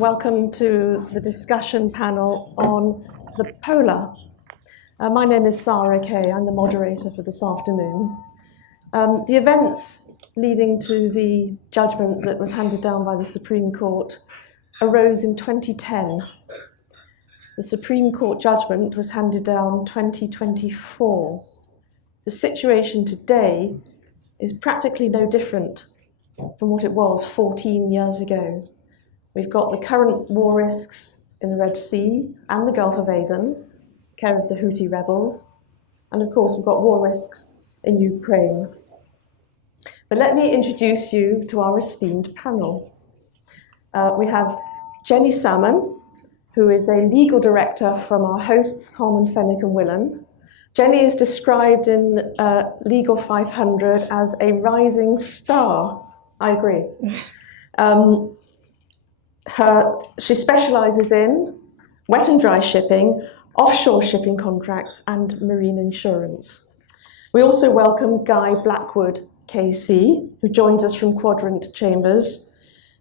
Welcome to the discussion panel on the Polar. My name is Sarah Kay. I'm the moderator for this afternoon. The events leading to the judgment that was handed down by the Supreme Court arose in 2010. The Supreme Court judgment was handed down 2024. The situation today is practically no different from what it was 14 years ago. We've got the current war risks in the Red Sea and the Gulf of Aden, care of the Houthi rebels, and of course we've got war risks in Ukraine. But let me introduce you to our esteemed panel. We have Jenny Salmon, who is a legal director from our hosts, Holman, Fenwick and Willan. Jenny is described in Legal 500 as a rising star. I agree. She specialises in wet and dry shipping, offshore shipping contracts and marine insurance. We also welcome Guy Blackwood, KC, who joins us from Quadrant Chambers.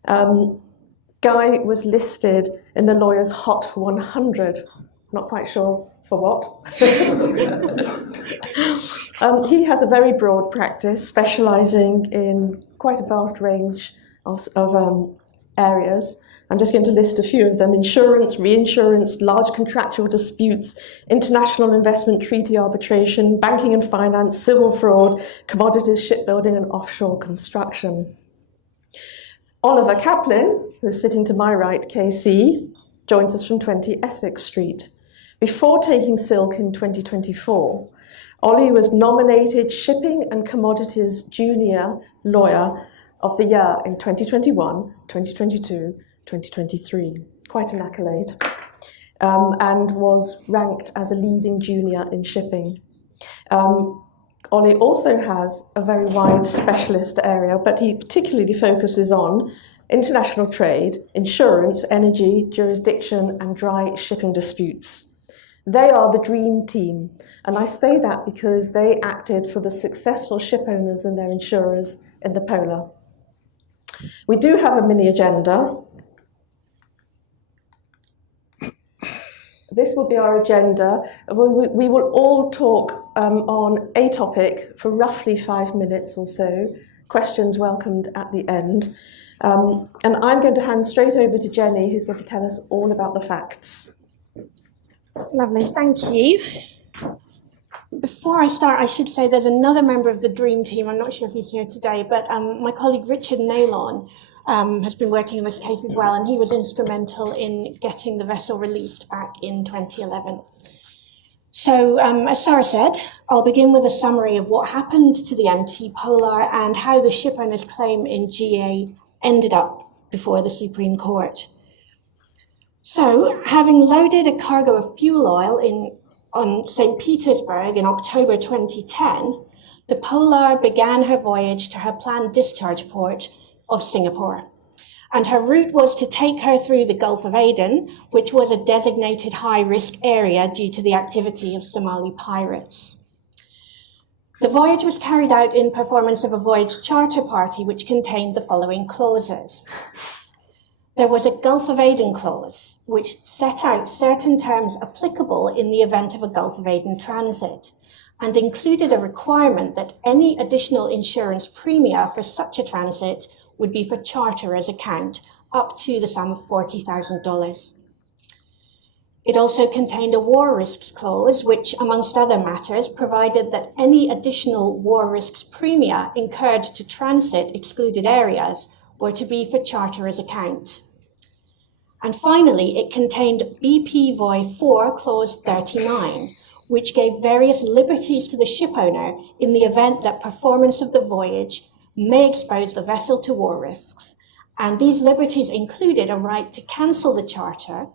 Guy was listed in the Lawyers Hot 100. Not quite sure for what. He has a very broad practice, specialising in quite a vast range of areas. I'm just going to list a few of them: insurance, reinsurance, large contractual disputes, international investment treaty arbitration, banking and finance, civil fraud, commodities, shipbuilding and offshore construction. Oliver Kaplan, who's sitting to my right, KC, joins us from 20 Essex Street. Before taking silk in 2024, Ollie was nominated Shipping and Commodities Junior Lawyer of the Year in 2021, 2022, 2023. Quite an accolade. And was ranked as a leading junior in shipping. Ollie also has a very wide specialist area, but he particularly focuses on international trade, insurance, energy, jurisdiction, and dry shipping disputes. They are the dream team, and I say that because they acted for the successful ship owners and their insurers in the Polar. We do have a mini agenda. This will be our agenda. We will all talk on a topic for roughly 5 minutes or so. Questions welcomed at the end. And I'm going to hand straight over to Jenny, who's going to tell us all about the facts. Lovely, thank you. Before I start, I should say there's another member of the dream team. I'm not sure if he's here today, but my colleague Richard Naylon has been working on this case as well, and he was instrumental in getting the vessel released back in 2011. So, as Sarah said, I'll begin with a summary of what happened to the MT Polar and how the shipowner's claim in GA ended up before the Supreme Court. So, having loaded a cargo of fuel oil on St. Petersburg in October 2010, the Polar began her voyage to her planned discharge port of Singapore. And her route was to take her through the Gulf of Aden, which was a designated high-risk area due to the activity of Somali pirates. The voyage was carried out in performance of a voyage charter party, which contained the following clauses. There was a Gulf of Aden clause, which set out certain terms applicable in the event of a Gulf of Aden transit, and included a requirement that any additional insurance premia for such a transit would be for charterer's account, up to the sum of $40,000. It also contained a war risks clause, which, amongst other matters, provided that any additional war risks premia incurred to transit excluded areas were to be for charterer's account. And finally, it contained BP Voy 4 Clause 39, which gave various liberties to the shipowner in the event that performance of the voyage may expose the vessel to war risks. And these liberties included a right to cancel the charter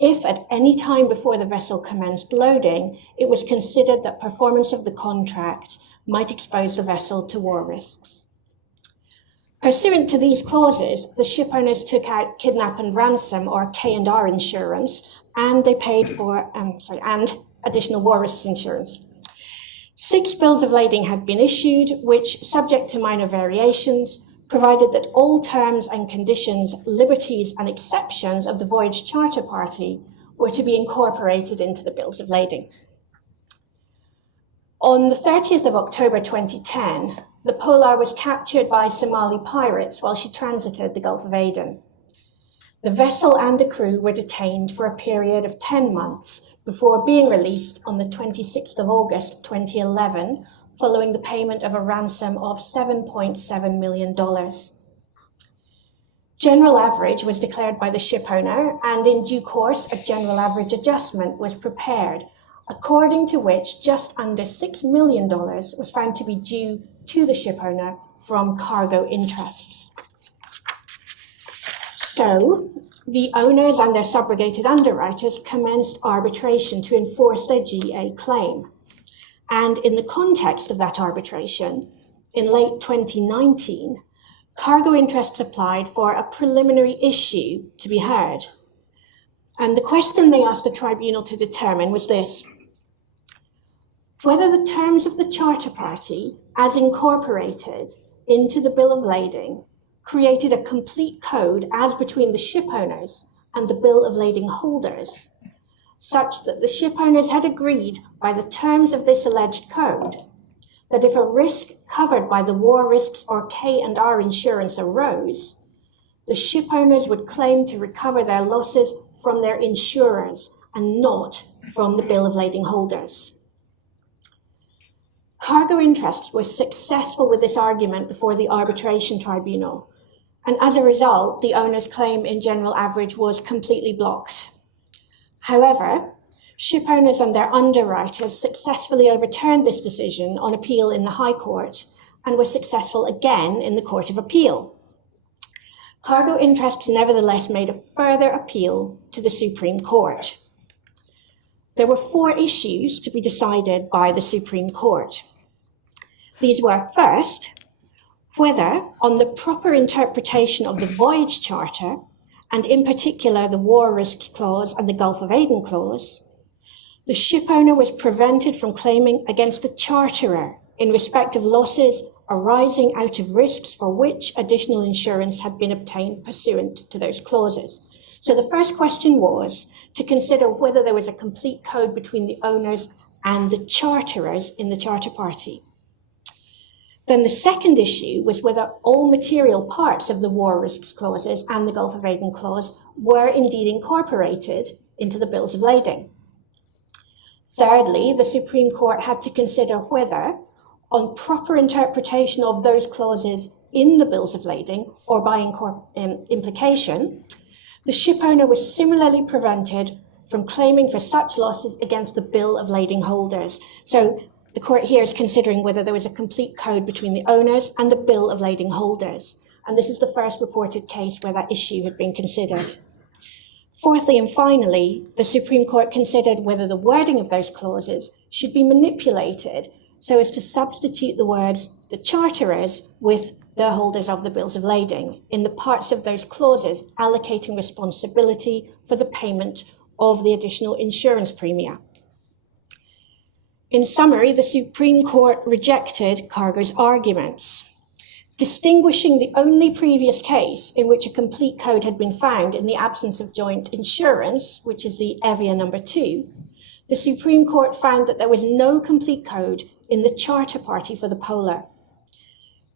if at any time before the vessel commenced loading, it was considered that performance of the contract might expose the vessel to war risks. Pursuant to these clauses, the shipowners took out kidnap and ransom, or K&R insurance, and they paid for, and additional war risks insurance. 6 bills of lading had been issued, which, subject to minor variations, provided that all terms and conditions, liberties and exceptions of the voyage charter party were to be incorporated into the bills of lading. On the 30th of October 2010, the Polar was captured by Somali pirates while she transited the Gulf of Aden. The vessel and the crew were detained for a period of 10 months before being released on the 26th of August 2011, following the payment of a ransom of $7.7 million. General average was declared by the shipowner, and in due course, a general average adjustment was prepared, according to which just under $6 million was found to be due to the shipowner from cargo interests. So, the owners and their subrogated underwriters commenced arbitration to enforce their GA claim. And in the context of that arbitration, in late 2019, cargo interests applied for a preliminary issue to be heard. And the question they asked the tribunal to determine was this: whether the terms of the charter party, as incorporated into the bill of lading, created a complete code as between the shipowners and the bill of lading holders, such that the shipowners had agreed by the terms of this alleged code that if a risk covered by the war risks or K&R insurance arose, the shipowners would claim to recover their losses from their insurers and not from the bill of lading holders. Cargo Interests was successful with this argument before the arbitration tribunal, and as a result, the owner's claim in general average was completely blocked. However, shipowners and their underwriters successfully overturned this decision on appeal in the High Court and were successful again in the Court of Appeal. Cargo Interests nevertheless made a further appeal to the Supreme Court. There were 4 issues to be decided by the Supreme Court. These were, first, whether, on the proper interpretation of the voyage charter, and in particular the War Risks Clause and the Gulf of Aden Clause, the shipowner was prevented from claiming against the charterer in respect of losses arising out of risks for which additional insurance had been obtained pursuant to those clauses. So the first question was to consider whether there was a complete code between the owners and the charterers in the charter party. Then the second issue was whether all material parts of the War Risks Clauses and the Gulf of Aden Clause were indeed incorporated into the bills of lading. Thirdly, the Supreme Court had to consider whether, on proper interpretation of those clauses in the bills of lading, or by implication, the shipowner was similarly prevented from claiming for such losses against the bill of lading holders. So the court here is considering whether there was a complete code between the owners and the bill of lading holders. And this is the first reported case where that issue had been considered. Fourthly and finally, the Supreme Court considered whether the wording of those clauses should be manipulated so as to substitute the words the charterers with the holders of the bills of lading in the parts of those clauses allocating responsibility for the payment of the additional insurance premia. In summary, the Supreme Court rejected Cargo's arguments. Distinguishing the only previous case in which a complete code had been found in the absence of joint insurance, which is the Evia number 2, the Supreme Court found that there was no complete code in the charter party for the Polar.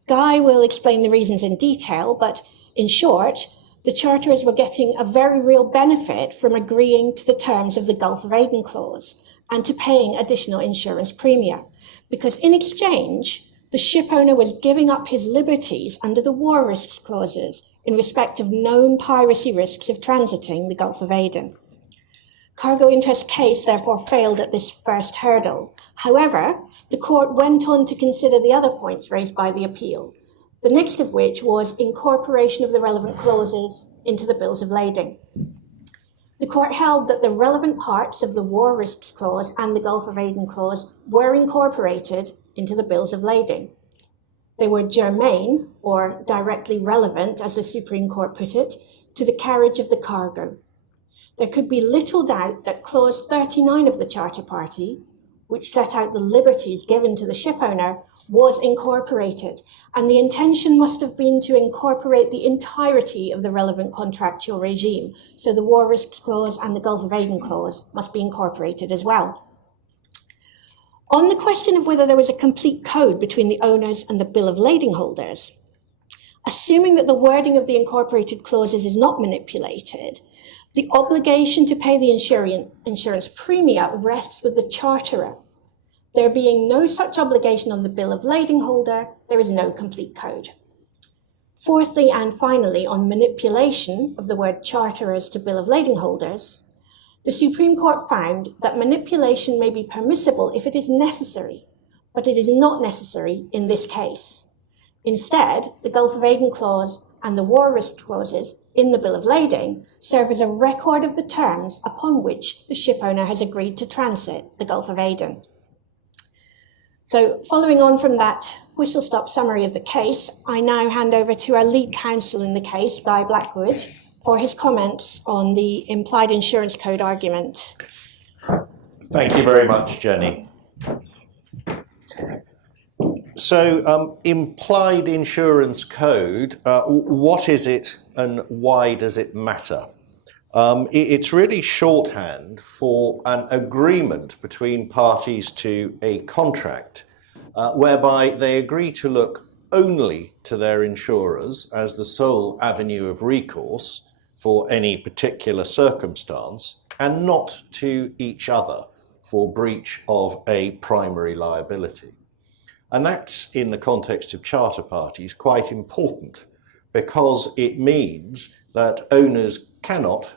Guy will explain the reasons in detail, but in short, the charterers were getting a very real benefit from agreeing to the terms of the Gulf of Aden clause and to paying additional insurance premia, because in exchange, the shipowner was giving up his liberties under the war risks clauses in respect of known piracy risks of transiting the Gulf of Aden. Cargo Interest case therefore failed at this first hurdle. However, the court went on to consider the other points raised by the appeal, the next of which was incorporation of the relevant clauses into the bills of lading. The court held that the relevant parts of the War Risks Clause and the Gulf of Aden Clause were incorporated into the bills of lading. They were germane, or directly relevant, as the Supreme Court put it, to the carriage of the cargo. There could be little doubt that Clause 39 of the Charter Party, which set out the liberties given to the shipowner, was incorporated, and the intention must have been to incorporate the entirety of the relevant contractual regime. So the War Risks Clause and the Gulf of Aden Clause must be incorporated as well. On the question of whether there was a complete code between the owners and the bill of lading holders, assuming that the wording of the incorporated clauses is not manipulated, the obligation to pay the insurance premium rests with the charterer. There being no such obligation on the bill of lading holder, there is no complete code. Fourthly and finally, on manipulation of the word charterers to bill of lading holders, the Supreme Court found that manipulation may be permissible if it is necessary, but it is not necessary in this case. Instead, the Gulf of Aden Clause and the War Risk Clauses in the bill of lading serve as a record of the terms upon which the shipowner has agreed to transit the Gulf of Aden. So following on from that whistle-stop summary of the case, I now hand over to our lead counsel in the case, Guy Blackwood, for his comments on the implied insurance code argument. Thank you very much, Jenny. So, implied insurance code, what is it and why does it matter? It's really shorthand for an agreement between parties to a contract whereby they agree to look only to their insurers as the sole avenue of recourse for any particular circumstance and not to each other for breach of a primary liability. And that's, in the context of charter parties, quite important because it means that owners cannot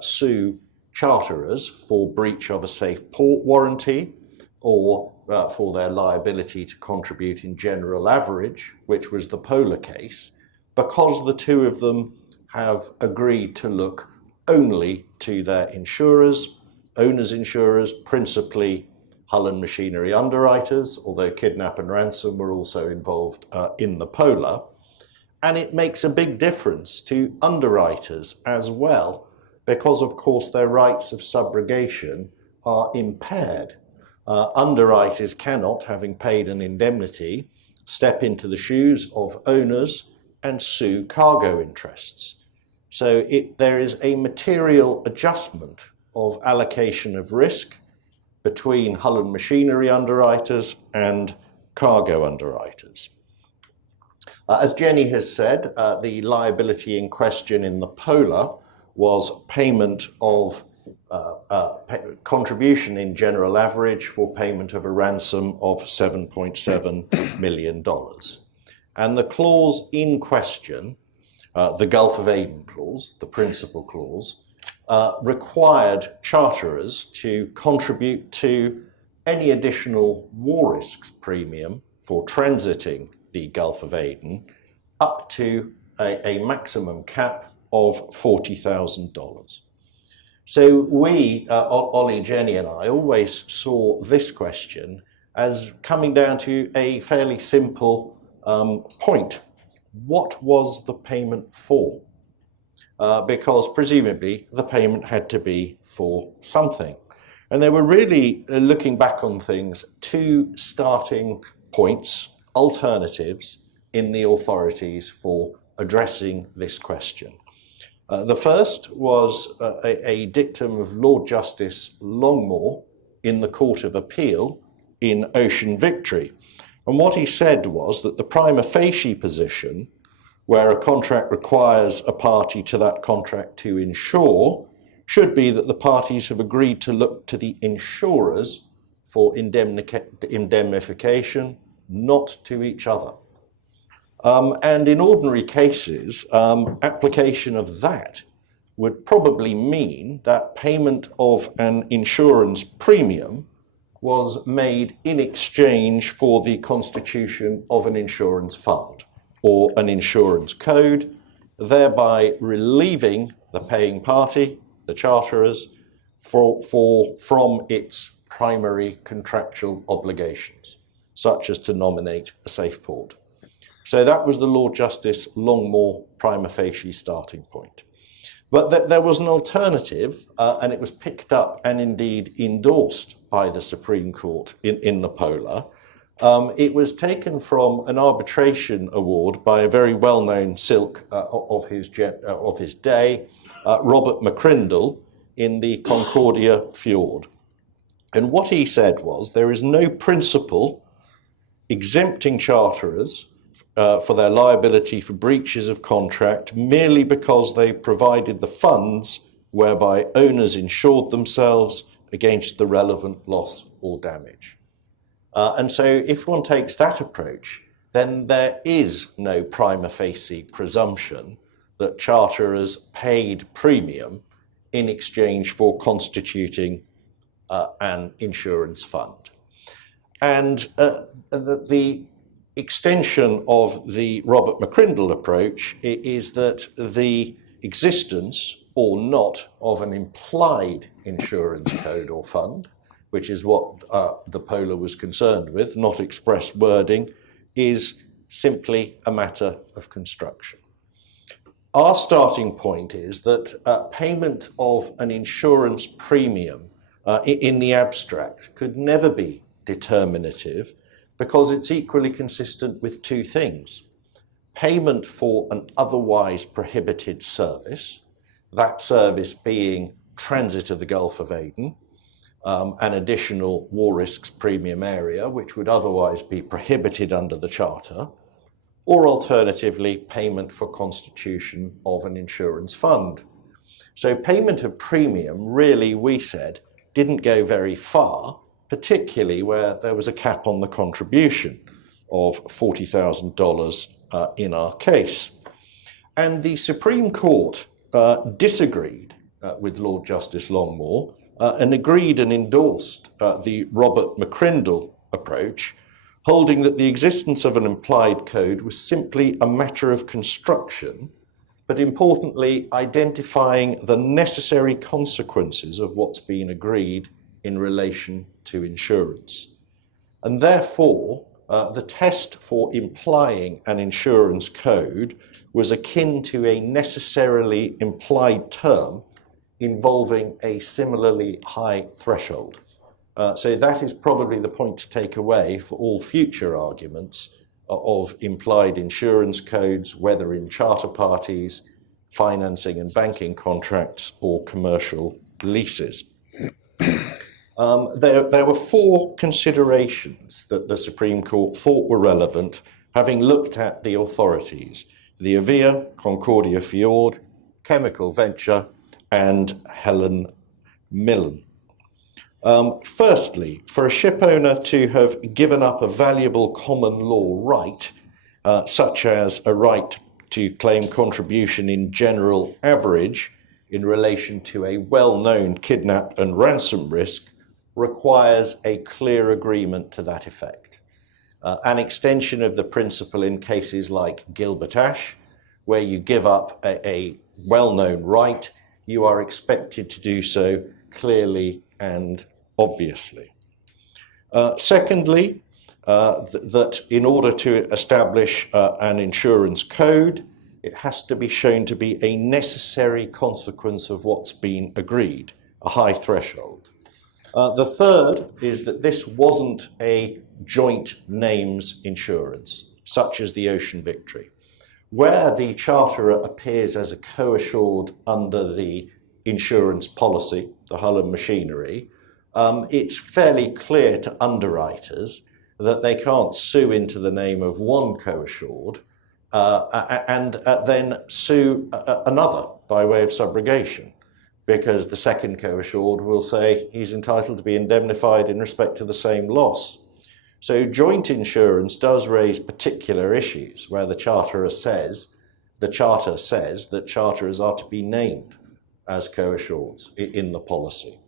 sue charterers for breach of a safe port warranty or for their liability to contribute in general average, which was the Polar case, because the two of them have agreed to look only to their insurers, owners' insurers, principally hull and machinery underwriters, although kidnap and ransom were also involved in the Polar. And it makes a big difference to underwriters as well, because of course their rights of subrogation are impaired. Underwriters cannot, having paid an indemnity, step into the shoes of owners and sue cargo interests. So there is a material adjustment of allocation of risk between hull and machinery underwriters and cargo underwriters. As Jenny has said, the liability in question in the Polar was payment of contribution in general average for payment of a ransom of $7.7 million. And the clause in question, the Gulf of Aden clause, the principal clause, required charterers to contribute to any additional war risks premium for transiting the Gulf of Aden up to a maximum cap of $40,000. So we, Ollie, Jenny and I, always saw this question as coming down to a fairly simple point. What was the payment for? Because presumably the payment had to be for something. And they were really, looking back on things, two starting points, alternatives in the authorities for addressing this question. The first was a dictum of Lord Justice Longmore in the Court of Appeal in Ocean Victory. And what he said was that the prima facie position, where a contract requires a party to that contract to insure, should be that the parties have agreed to look to the insurers for indemnification, not to each other. And in ordinary cases, application of that would probably mean that payment of an insurance premium was made in exchange for the constitution of an insurance fund or an insurance code, thereby relieving the paying party, the charterers, from its primary contractual obligations, such as to nominate a safe port. So that was the Lord Justice Longmore prima facie starting point. But there was an alternative, and it was picked up and indeed endorsed by the Supreme Court in the Polar, It was taken from an arbitration award by a very well-known silk of his day, Robert McCrindle, in the Concordia Fjord. And what he said was, there is no principle exempting charterers for their liability for breaches of contract merely because they provided the funds whereby owners insured themselves against the relevant loss or damage. And so if one takes that approach, then there is no prima facie presumption that charterers paid premium in exchange for constituting an insurance fund. And the extension of the Robert McCrindle approach is that the existence or not of an implied insurance code or fund, which is what the Polar was concerned with, not express wording, is simply a matter of construction. Our starting point is that payment of an insurance premium in the abstract could never be determinative because it's equally consistent with two things. Payment for an otherwise prohibited service, that service being transit of the Gulf of Aden, an additional war risks premium area which would otherwise be prohibited under the Charter, or alternatively payment for constitution of an insurance fund. So payment of premium really, we said, didn't go very far, particularly where there was a cap on the contribution of $40,000 in our case. And the Supreme Court disagreed with Lord Justice Longmore and agreed and endorsed the Robert McCrindle approach, holding that the existence of an implied code was simply a matter of construction, but importantly identifying the necessary consequences of what's been agreed in relation to insurance. And therefore, the test for implying an insurance code was akin to a necessarily implied term involving a similarly high threshold. So that is probably the point to take away for all future arguments of implied insurance codes, whether in charter parties, financing and banking contracts, or commercial leases. There were four considerations that the Supreme Court thought were relevant, having looked at the authorities: the Avia, Concordia Fjord, Chemical Venture, and Helen Millen. Firstly, for a shipowner to have given up a valuable common law right, such as a right to claim contribution in general average in relation to a well-known kidnap and ransom risk, requires a clear agreement to that effect. An extension of the principle in cases like Gilbert Ash, where you give up a well-known right, you are expected to do so clearly and obviously. Secondly, that in order to establish an insurance code, it has to be shown to be a necessary consequence of what's been agreed, a high threshold. The third is that this wasn't a joint names insurance, such as the Ocean Victory, where the charterer appears as a co-assured under the insurance policy, the hull and machinery. It's fairly clear to underwriters that they can't sue into the name of one co-assured and then sue another by way of subrogation, because the second co-assured will say he's entitled to be indemnified in respect to the same loss. So joint insurance does raise particular issues where the charter says that charterers are to be named as co-assureds in the policy.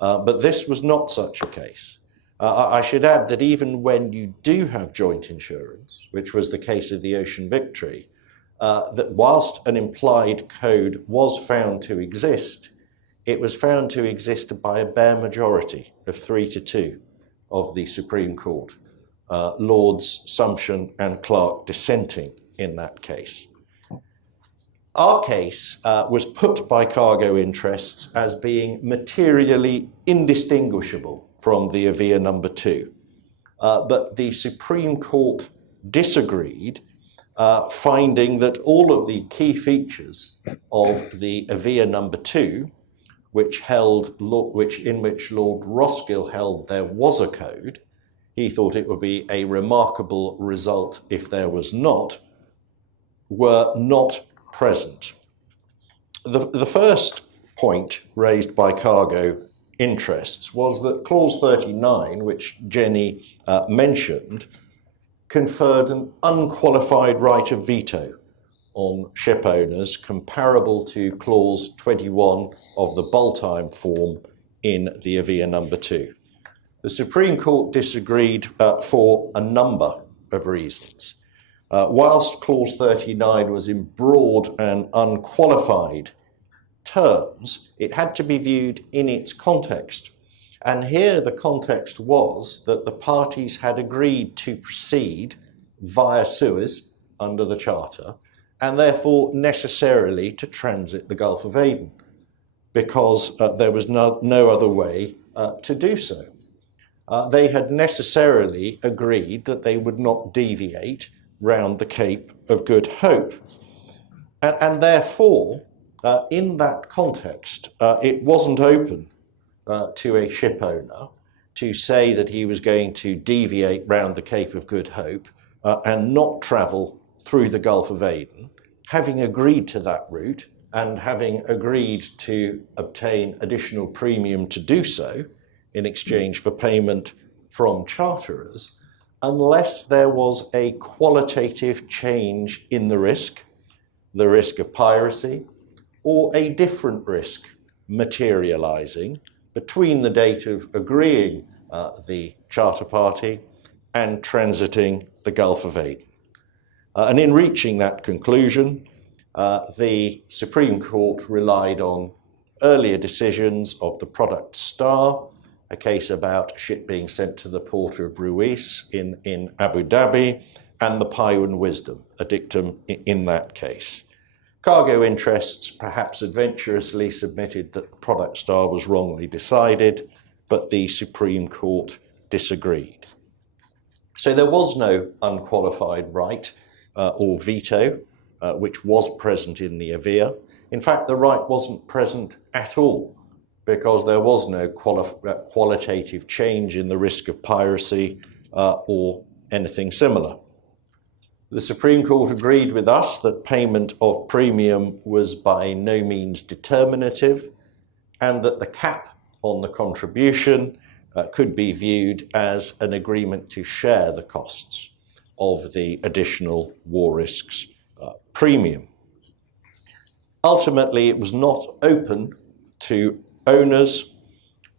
But this was not such a case. I should add that even when you do have joint insurance, which was the case of the Ocean Victory, that whilst an implied code was found to exist, it was found to exist by a bare majority of 3-2 of the Supreme Court, Lords Sumption and Clark dissenting in that case. Our case was put by cargo interests as being materially indistinguishable from the Avia number 2. but the Supreme Court disagreed, finding that all of the key features of the Avia number 2, in which Lord Roskill held there was a code, he thought it would be a remarkable result if there was not, were not present. The first point raised by cargo interests was that Clause 39, which Jenny mentioned, conferred an unqualified right of veto on ship owners comparable to Clause 21 of the Bultime form in the Avia number 2. The Supreme Court disagreed for a number of reasons. Whilst Clause 39 was in broad and unqualified terms, it had to be viewed in its context. And here the context was that the parties had agreed to proceed via Suez under the Charter, and therefore necessarily to transit the Gulf of Aden, because there was no other way to do so. They had necessarily agreed that they would not deviate round the Cape of Good Hope. And therefore, in that context, it wasn't open to a ship owner to say that he was going to deviate round the Cape of Good Hope and not travel through the Gulf of Aden, having agreed to that route and having agreed to obtain additional premium to do so in exchange for payment from charterers, unless there was a qualitative change in the risk of piracy, or a different risk materializing between the date of agreeing the charter party and transiting the Gulf of Aden. And in reaching that conclusion, the Supreme Court relied on earlier decisions of the Product Star, a case about a ship being sent to the port of Ruiz in Abu Dhabi, and the Paiwan Wisdom, a dictum in that case. Cargo interests perhaps adventurously submitted that Product Star was wrongly decided, but the Supreme Court disagreed. So there was no unqualified right or veto, which was present in the Avia. In fact, the right wasn't present at all, because there was no qualitative change in the risk of piracy or anything similar. The Supreme Court agreed with us that payment of premium was by no means determinative, and that the cap on the contribution could be viewed as an agreement to share the costs of the additional war risks premium. Ultimately, it was not open to owners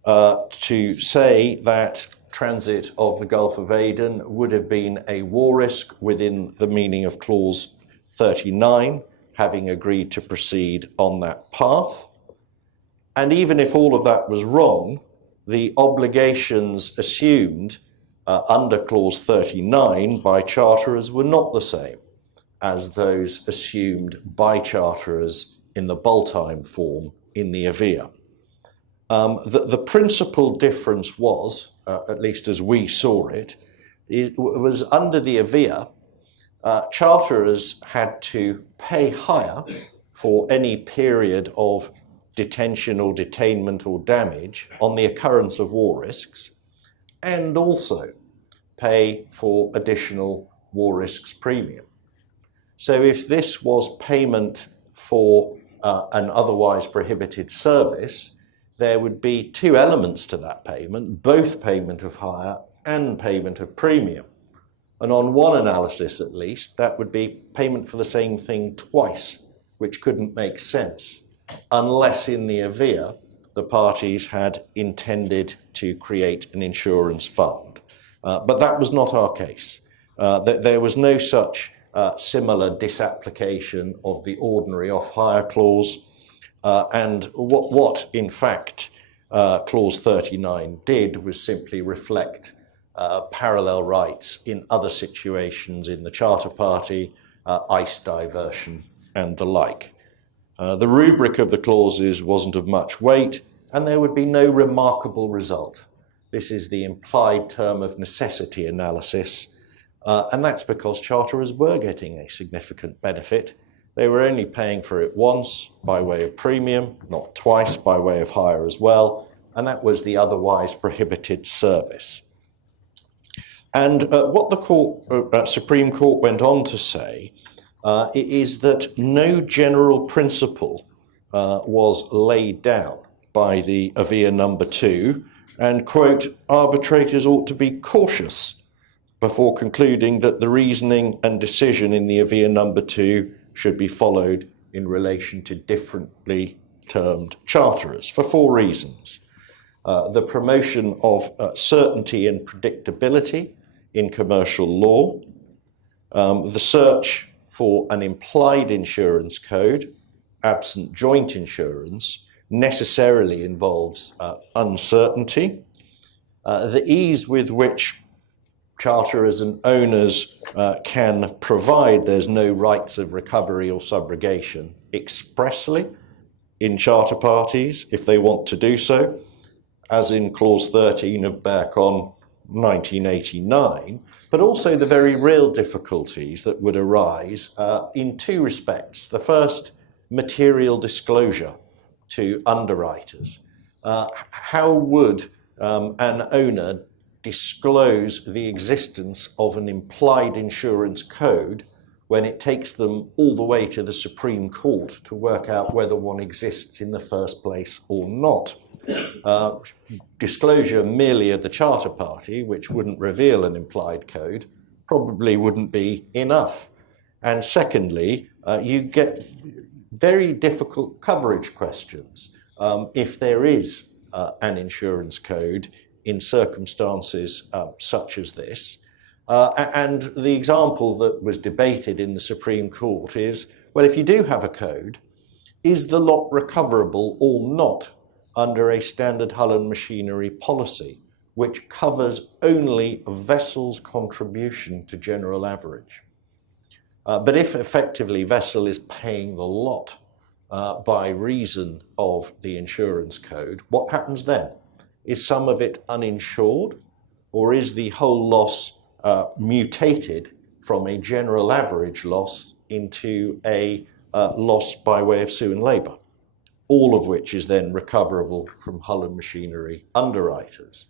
to say that transit of the Gulf of Aden would have been a war risk within the meaning of Clause 39, having agreed to proceed on that path. And even if all of that was wrong, the obligations assumed under Clause 39 by charterers were not the same as those assumed by charterers in the Bultime form in the Avia. The principal difference was, at least as we saw it, was under the Avia, charterers had to pay hire for any period of detention or detainment or damage on the occurrence of war risks, and also pay for additional war risks premium. So if this was payment for an otherwise prohibited service, there would be two elements to that payment, both payment of hire and payment of premium. And on one analysis at least, that would be payment for the same thing twice, which couldn't make sense, unless in the Avia the parties had intended to create an insurance fund. But that was not our case. There was no such similar disapplication of the ordinary off-hire clause. And what in fact Clause 39 did was simply reflect parallel rights in other situations in the charter party, ice diversion and the like. The rubric of the clauses wasn't of much weight, and there would be no remarkable result This is the implied term of necessity analysis, and that's because charterers were getting a significant benefit. They were only paying for it once by way of premium, not twice by way of hire as well, and that was the otherwise prohibited service. And what the Supreme Court went on to say is that no general principle was laid down by the AVIA number 2, and, quote, arbitrators ought to be cautious before concluding that the reasoning and decision in the AVIA number 2 should be followed in relation to differently termed charterers for 4 reasons. The promotion of certainty and predictability in commercial law, the search for an implied insurance code, absent joint insurance, necessarily involves uncertainty, the ease with which charterers and owners can provide there's no rights of recovery or subrogation expressly in charter parties if they want to do so, as in clause 13 of BERCON 1989, but also the very real difficulties that would arise in 2 respects. The first, material disclosure to underwriters. How would an owner disclose the existence of an implied insurance code when it takes them all the way to the Supreme Court to work out whether one exists in the first place or not? Disclosure merely of the charter party, which wouldn't reveal an implied code, probably wouldn't be enough. And secondly, you get very difficult coverage questions if there is an insurance code in circumstances such as this. And the example that was debated in the Supreme Court is, well, if you do have a code, is the lot recoverable or not under a standard hull and machinery policy, which covers only a vessel's contribution to general average? But if effectively vessel is paying the lot by reason of the insurance code, what happens then? Is some of it uninsured, or is the whole loss mutated from a general average loss into a loss by way of sue and labour, all of which is then recoverable from hull and machinery underwriters?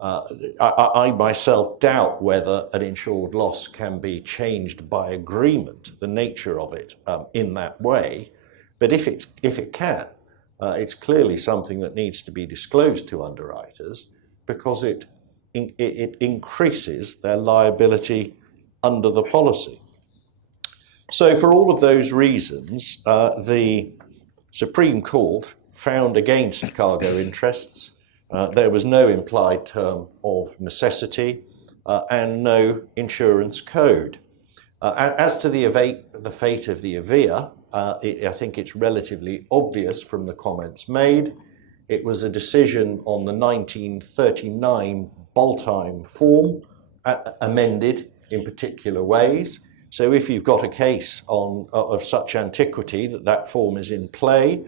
I myself doubt whether an insured loss can be changed by agreement, the nature of it, in that way. But if it can, it's clearly something that needs to be disclosed to underwriters, because it increases their liability under the policy. So for all of those reasons, the Supreme Court found against cargo interests. There was no implied term of necessity and no insurance code. As to the fate of the AVIA, I think it's relatively obvious from the comments made. It was a decision on the 1939 Boltheim form, amended in particular ways. So if you've got a case of such antiquity that form is in play,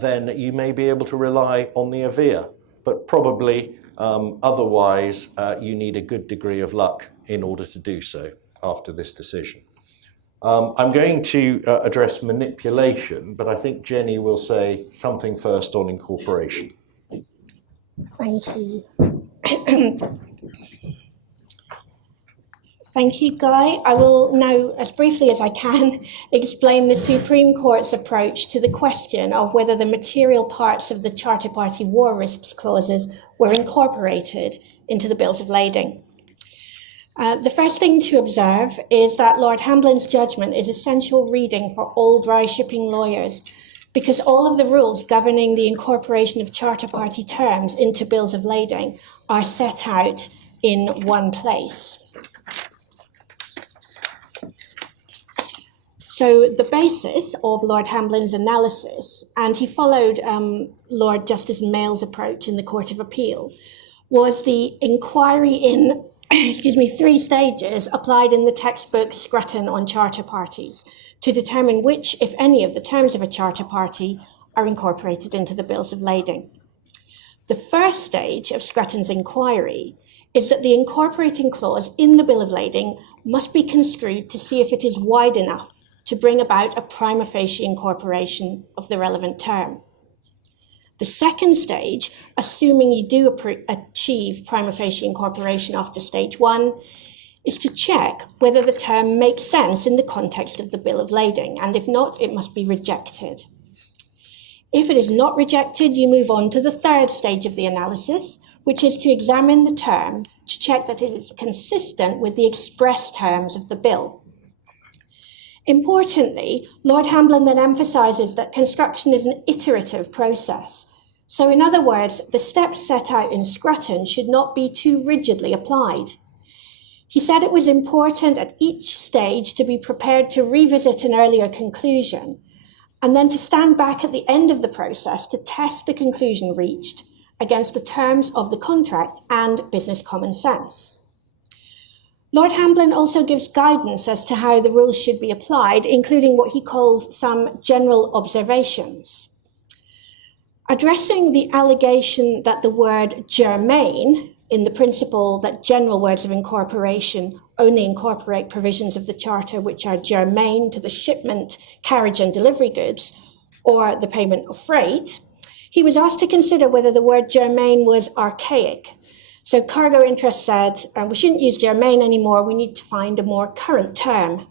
then you may be able to rely on the AVIA. But probably otherwise you need a good degree of luck in order to do so after this decision. I'm going to address manipulation, but I think Jenny will say something first on incorporation. Thank you. Thank you, Guy. I will now, as briefly as I can, explain the Supreme Court's approach to the question of whether the material parts of the Charter Party war risks clauses were incorporated into the bills of lading. The first thing to observe is that Lord Hamblin's judgment is essential reading for all dry shipping lawyers, because all of the rules governing the incorporation of charter party terms into bills of lading are set out in one place. So the basis of Lord Hamblin's analysis, and he followed Lord Justice Mayall's approach in the Court of Appeal, was the inquiry in 3 stages applied in the textbook Scruton on Charter Parties to determine which, if any, of the terms of a charter party are incorporated into the bills of lading. The first stage of Scrutton's inquiry is that the incorporating clause in the bill of lading must be construed to see if it is wide enough to bring about a prima facie incorporation of the relevant term. The second stage, assuming you do achieve prima facie incorporation after stage 1, is to check whether the term makes sense in the context of the bill of lading, and if not, it must be rejected. If it is not rejected, you move on to the third stage of the analysis, which is to examine the term to check that it is consistent with the express terms of the bill. Importantly, Lord Hamblin then emphasises that construction is an iterative process. So in other words, the steps set out in Scrutton should not be too rigidly applied. He said it was important at each stage to be prepared to revisit an earlier conclusion, and then to stand back at the end of the process to test the conclusion reached against the terms of the contract and business common sense. Lord Hamblin also gives guidance as to how the rules should be applied, including what he calls some general observations. Addressing the allegation that the word germane, in the principle that general words of incorporation only incorporate provisions of the Charter which are germane to the shipment, carriage and delivery goods, or the payment of freight, he was asked to consider whether the word germane was archaic. So Cargo Interest said, we shouldn't use germane anymore, we need to find a more current term.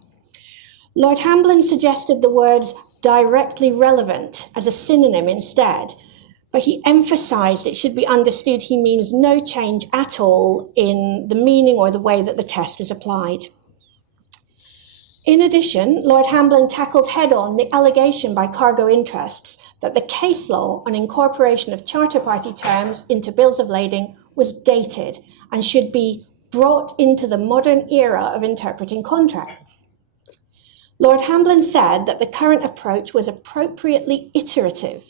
Lord Hamblin suggested the words directly relevant as a synonym instead, but he emphasised it should be understood he means no change at all in the meaning or the way that the test is applied. In addition, Lord Hamblin tackled head-on the allegation by Cargo Interests that the case law on incorporation of charter party terms into bills of lading was dated and should be brought into the modern era of interpreting contracts. Lord Hamblin said that the current approach was appropriately iterative,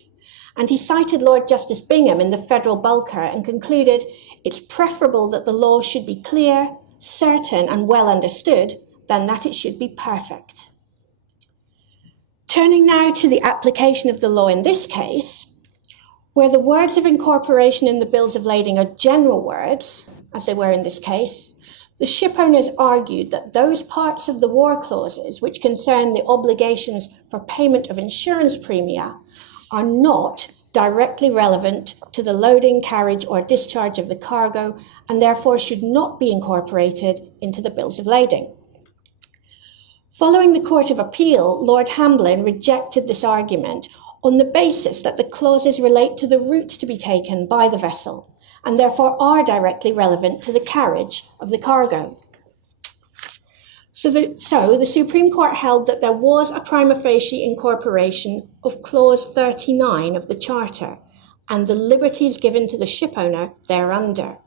and he cited Lord Justice Bingham in the Federal Bulker and concluded it's preferable that the law should be clear, certain and well understood than that it should be perfect. Turning now to the application of the law in this case, where the words of incorporation in the bills of lading are general words, as they were in this case, the shipowners argued that those parts of the war clauses which concern the obligations for payment of insurance premia are not directly relevant to the loading, carriage or discharge of the cargo and therefore should not be incorporated into the bills of lading. Following the Court of Appeal, Lord Hamblin rejected this argument on the basis that the clauses relate to the route to be taken by the vessel and therefore are directly relevant to the carriage of the cargo. So the Supreme Court held that there was a prima facie incorporation of Clause 39 of the Charter and the liberties given to the shipowner thereunder.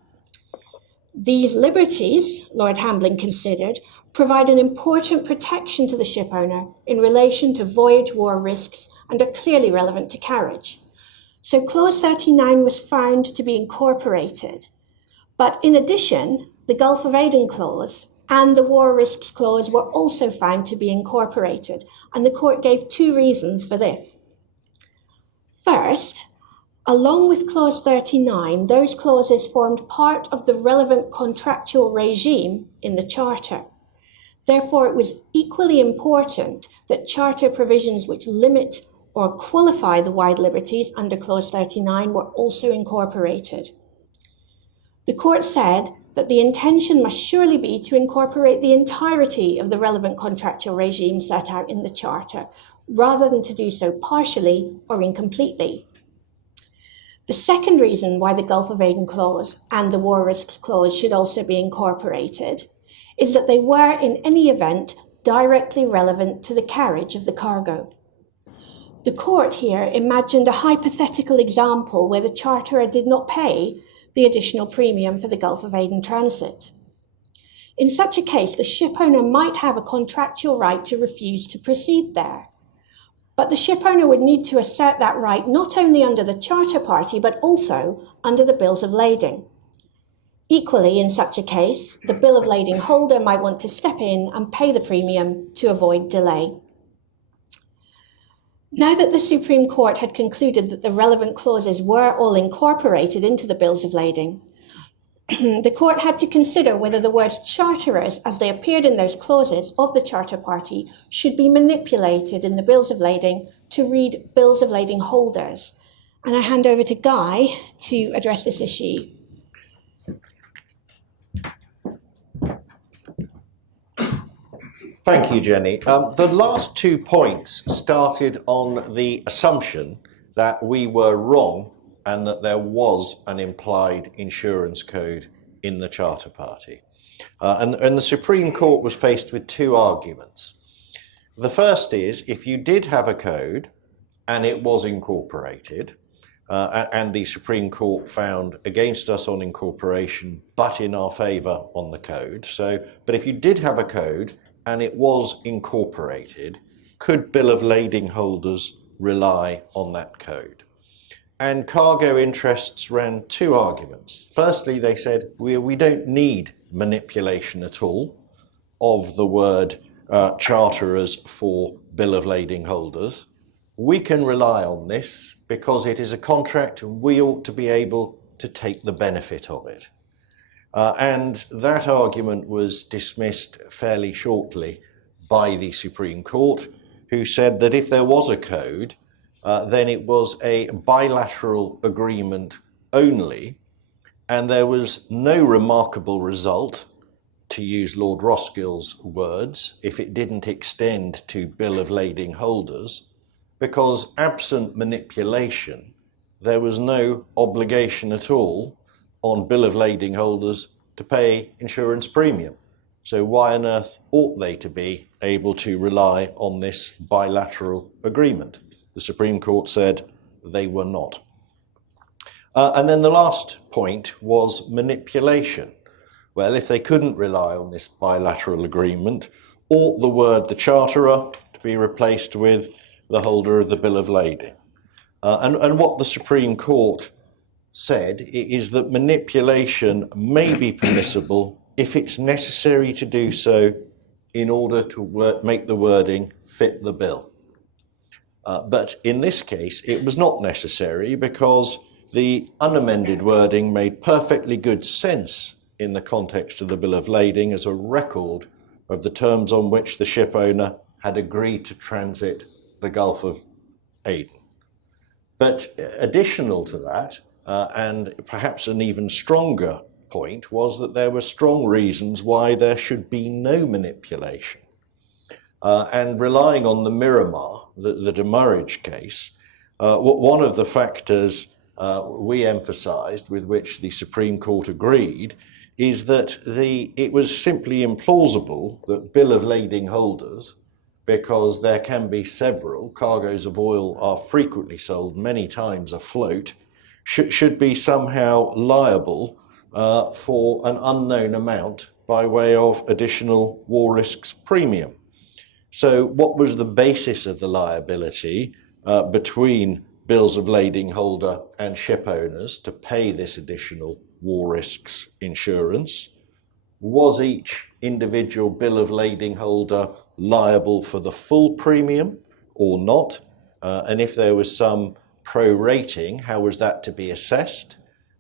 These liberties, Lord Hamblin considered, provide an important protection to the shipowner in relation to voyage war risks and are clearly relevant to carriage. So Clause 39 was found to be incorporated. But in addition, the Gulf of Aden clause and the War Risks Clause were also found to be incorporated, and the court gave two reasons for this. First, along with Clause 39, those clauses formed part of the relevant contractual regime in the Charter. Therefore, it was equally important that Charter provisions which limit or qualify the wide liberties under Clause 39 were also incorporated. The court said that the intention must surely be to incorporate the entirety of the relevant contractual regime set out in the Charter, rather than to do so partially or incompletely. The second reason why the Gulf of Aden clause and the War Risks Clause should also be incorporated is that they were, in any event, directly relevant to the carriage of the cargo. The court here imagined a hypothetical example where the charterer did not pay the additional premium for the Gulf of Aden transit. In such a case, the shipowner might have a contractual right to refuse to proceed there. But the shipowner would need to assert that right not only under the charter party, but also under the bills of lading. Equally, in such a case, the bill of lading holder might want to step in and pay the premium to avoid delay. Now that the Supreme Court had concluded that the relevant clauses were all incorporated into the bills of lading, the court had to consider whether the words charterers, as they appeared in those clauses of the charter party, should be manipulated in the bills of lading to read bills of lading holders. And I hand over to Guy to address this issue. Thank you, Jenny. The last 2 points started on the assumption that we were wrong and that there was an implied insurance code in the charter party. And the Supreme Court was faced with 2 arguments. The first is, if you did have a code and it was incorporated, and the Supreme Court found against us on incorporation, but in our favour on the code. But if you did have a code and it was incorporated, could bill of lading holders rely on that code? And cargo interests ran 2 arguments. Firstly, they said, we don't need manipulation at all of the word charterers for bill of lading holders. We can rely on this because it is a contract and we ought to be able to take the benefit of it. And that argument was dismissed fairly shortly by the Supreme Court, who said that if there was a code, then it was a bilateral agreement only, and there was no remarkable result, to use Lord Roskill's words, if it didn't extend to bill of lading holders, because absent manipulation, there was no obligation at all on bill of lading holders to pay insurance premium. So why on earth ought they to be able to rely on this bilateral agreement? The Supreme Court said they were not. And then the last point was manipulation. Well, if they couldn't rely on this bilateral agreement, ought the word the charterer to be replaced with the holder of the bill of lading? And what the Supreme Court said is that manipulation may be permissible if it's necessary to do so in order to make the wording fit the bill. But in this case, it was not necessary because the unamended wording made perfectly good sense in the context of the bill of lading as a record of the terms on which the ship owner had agreed to transit the Gulf of Aden. But additional to that, and perhaps an even stronger point, was that there were strong reasons why there should be no manipulation. And relying on the Miramar, the demurrage case, one of the factors we emphasised, with which the Supreme Court agreed, is that it was simply implausible that bill of lading holders, because there can be several, cargoes of oil are frequently sold many times afloat, should be somehow liable for an unknown amount by way of additional war risks premium. So what was the basis of the liability between bills of lading holder and ship owners to pay this additional war risks insurance? Was each individual bill of lading holder liable for the full premium or not? And if there was some prorating, how was that to be assessed?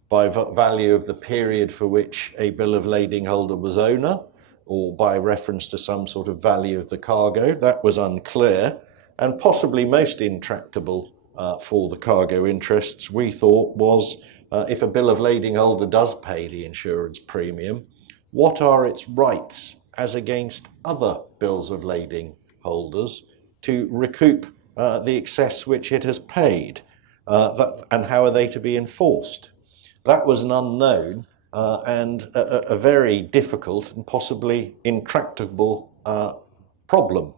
By value of the period for which a bill of lading holder was owner, or by reference to some sort of value of the cargo? That was unclear, and possibly most intractable for the cargo interests, we thought, was if a bill of lading holder does pay the insurance premium, what are its rights as against other bills of lading holders to recoup the excess which it has paid, and how are they to be enforced? That was an unknown and a very difficult and possibly intractable problem.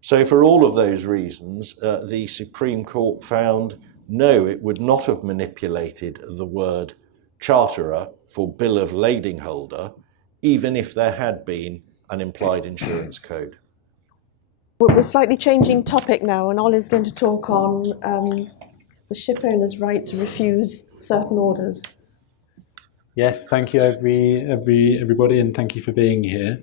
So for all of those reasons, the Supreme Court found no, it would not have manipulated the word charterer for bill of lading holder, even if there had been an implied insurance code. We're slightly changing topic now, and Ollie's going to talk on the ship owner's right to refuse certain orders. Yes, thank you everybody, and thank you for being here.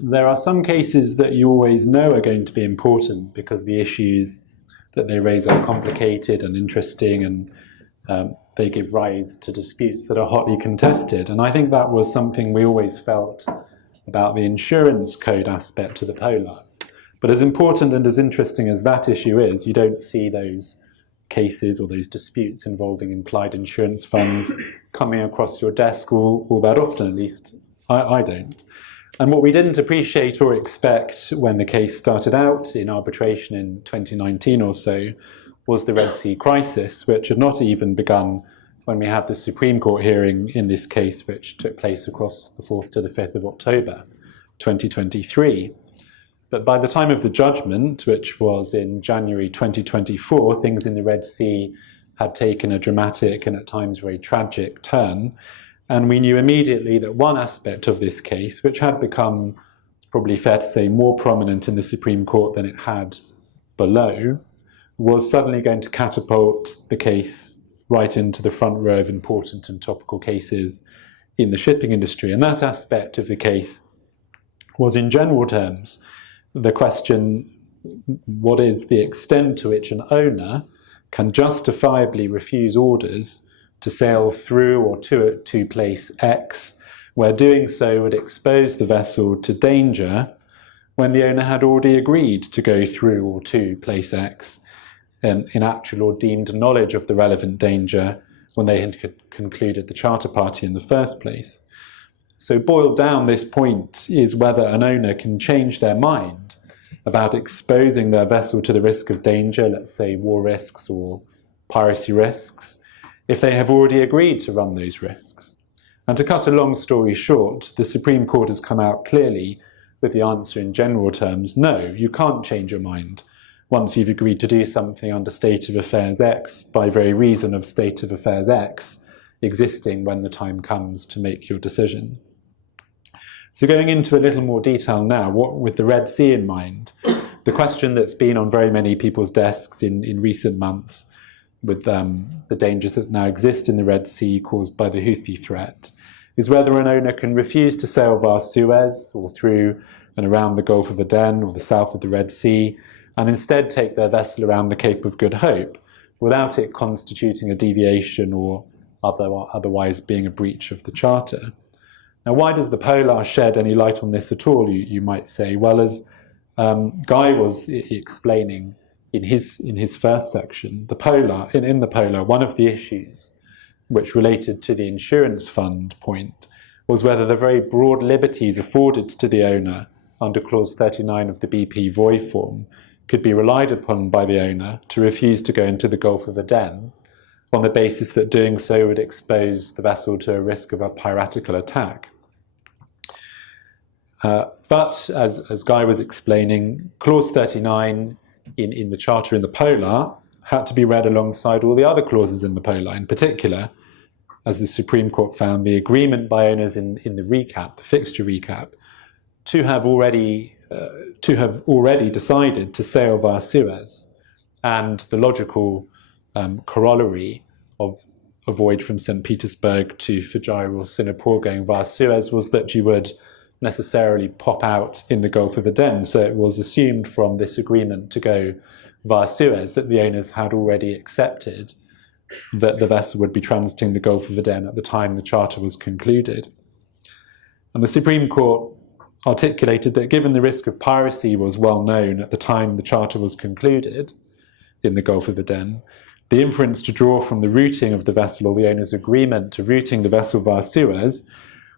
There are some cases that you always know are going to be important because the issues that they raise are complicated and interesting, and they give rise to disputes that are hotly contested. And I think that was something we always felt about the insurance code aspect to the Polar. But as important and as interesting as that issue is, you don't see those cases or those disputes involving implied insurance funds coming across your desk all that often, at least I don't. And what we didn't appreciate or expect when the case started out in arbitration in 2019 or so was the Red Sea crisis, which had not even begun when we had the Supreme Court hearing in this case, which took place across the 4th to the 5th of October 2023. But by the time of the judgment, which was in January 2024, things in the Red Sea had taken a dramatic and at times very tragic turn. And we knew immediately that one aspect of this case, which had become, it's probably fair to say, more prominent in the Supreme Court than it had below, was suddenly going to catapult the case right into the front row of important and topical cases in the shipping industry. And that aspect of the case was, in general terms, the question, what is the extent to which an owner can justifiably refuse orders to sail through or to place X, where doing so would expose the vessel to danger when the owner had already agreed to go through or to place X in actual or deemed knowledge of the relevant danger when they had concluded the charter party in the first place. So boiled down, this point is whether an owner can change their mind about exposing their vessel to the risk of danger, let's say war risks or piracy risks, if they have already agreed to run those risks. And to cut a long story short, the Supreme Court has come out clearly with the answer in general terms, no, you can't change your mind once you've agreed to do something under State of Affairs X by very reason of State of Affairs X existing when the time comes to make your decision. So going into a little more detail now, what with the Red Sea in mind, the question that's been on very many people's desks in recent months with the dangers that now exist in the Red Sea caused by the Houthi threat, is whether an owner can refuse to sail via Suez or through and around the Gulf of Aden or the south of the Red Sea, and instead take their vessel around the Cape of Good Hope without it constituting a deviation or otherwise being a breach of the Charter. Now, why does the Polar shed any light on this at all, you might say? Well, as Guy was explaining in his first section, the Polar, in the Polar, one of the issues which related to the insurance fund point was whether the very broad liberties afforded to the owner under Clause 39 of the BP VOI form could be relied upon by the owner to refuse to go into the Gulf of Aden on the basis that doing so would expose the vessel to a risk of a piratical attack. But as Guy was explaining, Clause 39 in the Charter in the Polar had to be read alongside all the other clauses in the Polar. In particular, as the Supreme Court found, the agreement by owners in the recap, the fixture recap, to have already decided to sail via Suez, and the logical corollary of a voyage from St. Petersburg to Fujairah or Singapore going via Suez was that you would necessarily pop out in the Gulf of Aden. So it was assumed from this agreement to go via Suez that the owners had already accepted that the vessel would be transiting the Gulf of Aden at the time the charter was concluded. And the Supreme Court articulated that given the risk of piracy was well known at the time the charter was concluded in the Gulf of Aden, the inference to draw from the routing of the vessel or the owner's agreement to routing the vessel via Suez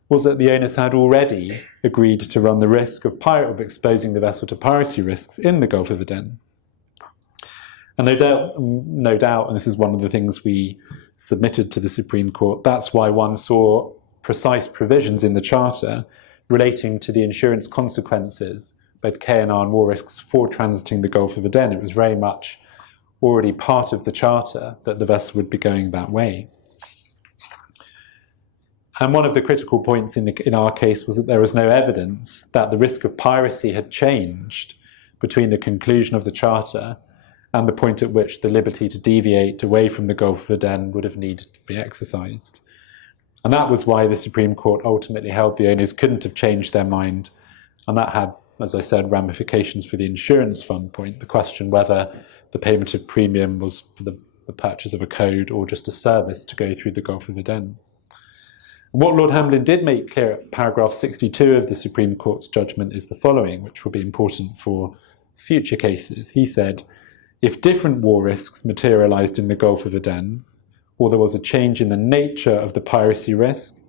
was that the owners had already agreed to run the risk of exposing the vessel to piracy risks in the Gulf of Aden. And no doubt, and this is one of the things we submitted to the Supreme Court, that's why one saw precise provisions in the Charter relating to the insurance consequences, both K&R and war risks, for transiting the Gulf of Aden. It was very much already part of the Charter that the vessel would be going that way. And one of the critical points in our case was that there was no evidence that the risk of piracy had changed between the conclusion of the Charter and the point at which the liberty to deviate away from the Gulf of Aden would have needed to be exercised. And that was why the Supreme Court ultimately held the owners couldn't have changed their mind. And that had, as I said, ramifications for the insurance fund point, the question whether the payment of premium was for the purchase of a code or just a service to go through the Gulf of Aden. And what Lord Hamblin did make clear at paragraph 62 of the Supreme Court's judgment is the following, which will be important for future cases. He said, if different war risks materialised in the Gulf of Aden, or there was a change in the nature of the piracy risk,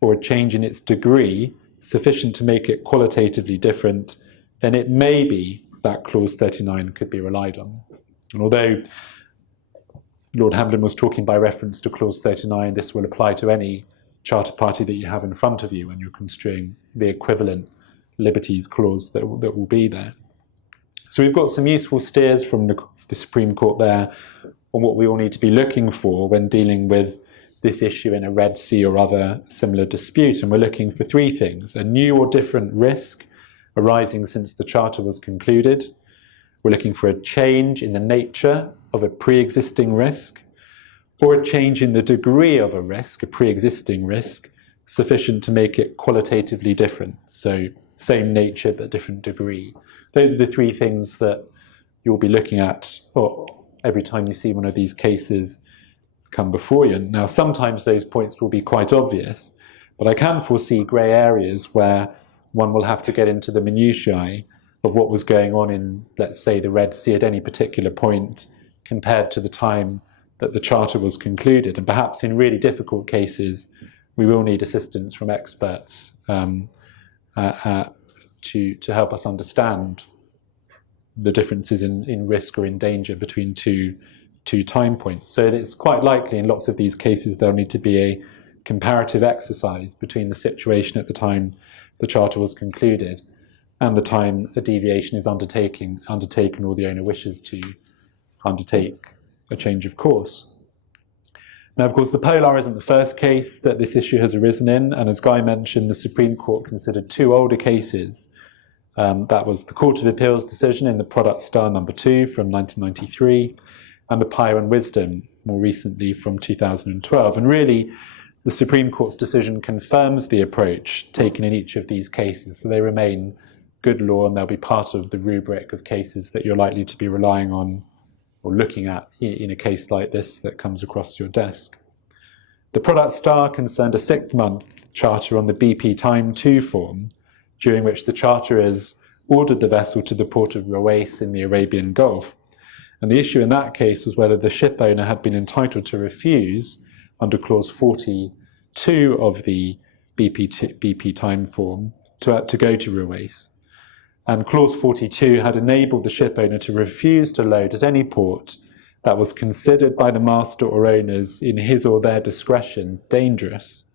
or a change in its degree sufficient to make it qualitatively different, then it may be that clause 39 could be relied on. And although Lord Hamblin was talking by reference to clause 39, this will apply to any charter party that you have in front of you when you're construing the equivalent liberties clause that will be there. So we've got some useful steers from the Supreme Court there on what we all need to be looking for when dealing with this issue in a Red Sea or other similar dispute. And we're looking for three things: a new or different risk arising since the charter was concluded. We're looking for a change in the nature of a pre-existing risk, or a change in the degree of a risk, a pre-existing risk, sufficient to make it qualitatively different. So same nature but different degree. Those are the three things that you'll be looking at every time you see one of these cases come before you. Now, sometimes those points will be quite obvious, but I can foresee grey areas where one will have to get into the minutiae of what was going on in, let's say, the Red Sea at any particular point compared to the time that the charter was concluded. And perhaps in really difficult cases, we will need assistance from experts to help us understand the differences in risk or in danger between two time points. So it's quite likely in lots of these cases there'll need to be a comparative exercise between the situation at the time the charter was concluded and the time a deviation is undertaken or the owner wishes to undertake a change of course. Now, of course, the Polar isn't the first case that this issue has arisen in, and as Guy mentioned, the Supreme Court considered two older cases. That was the Court of Appeal's decision in the Product Star No. 2 from 1993, and the Pyre and Wisdom more recently from 2012. And really, the Supreme Court's decision confirms the approach taken in each of these cases, so they remain good law and they'll be part of the rubric of cases that you're likely to be relying on or looking at in a case like this that comes across your desk. The Product Star concerned a 6-month charter on the BP Time 2 form, during which the charterers ordered the vessel to the port of Ruwais in the Arabian Gulf. And the issue in that case was whether the ship owner had been entitled to refuse, under clause 42 of the BP Time form, to go to Ruwais. And clause 42 had enabled the ship owner to refuse to load at any port that was considered by the master or owners in his or their discretion dangerous.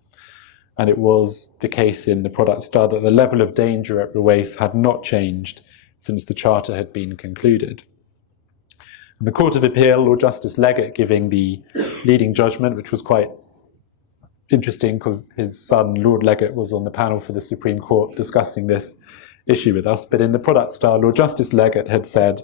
And it was the case in the Product Star that the level of danger at Ruwais had not changed since the charter had been concluded. And the Court of Appeal, Lord Justice Leggett giving the leading judgment, which was quite interesting because his son, Lord Leggett, was on the panel for the Supreme Court discussing this issue with us. But in the Product Star, Lord Justice Leggett had said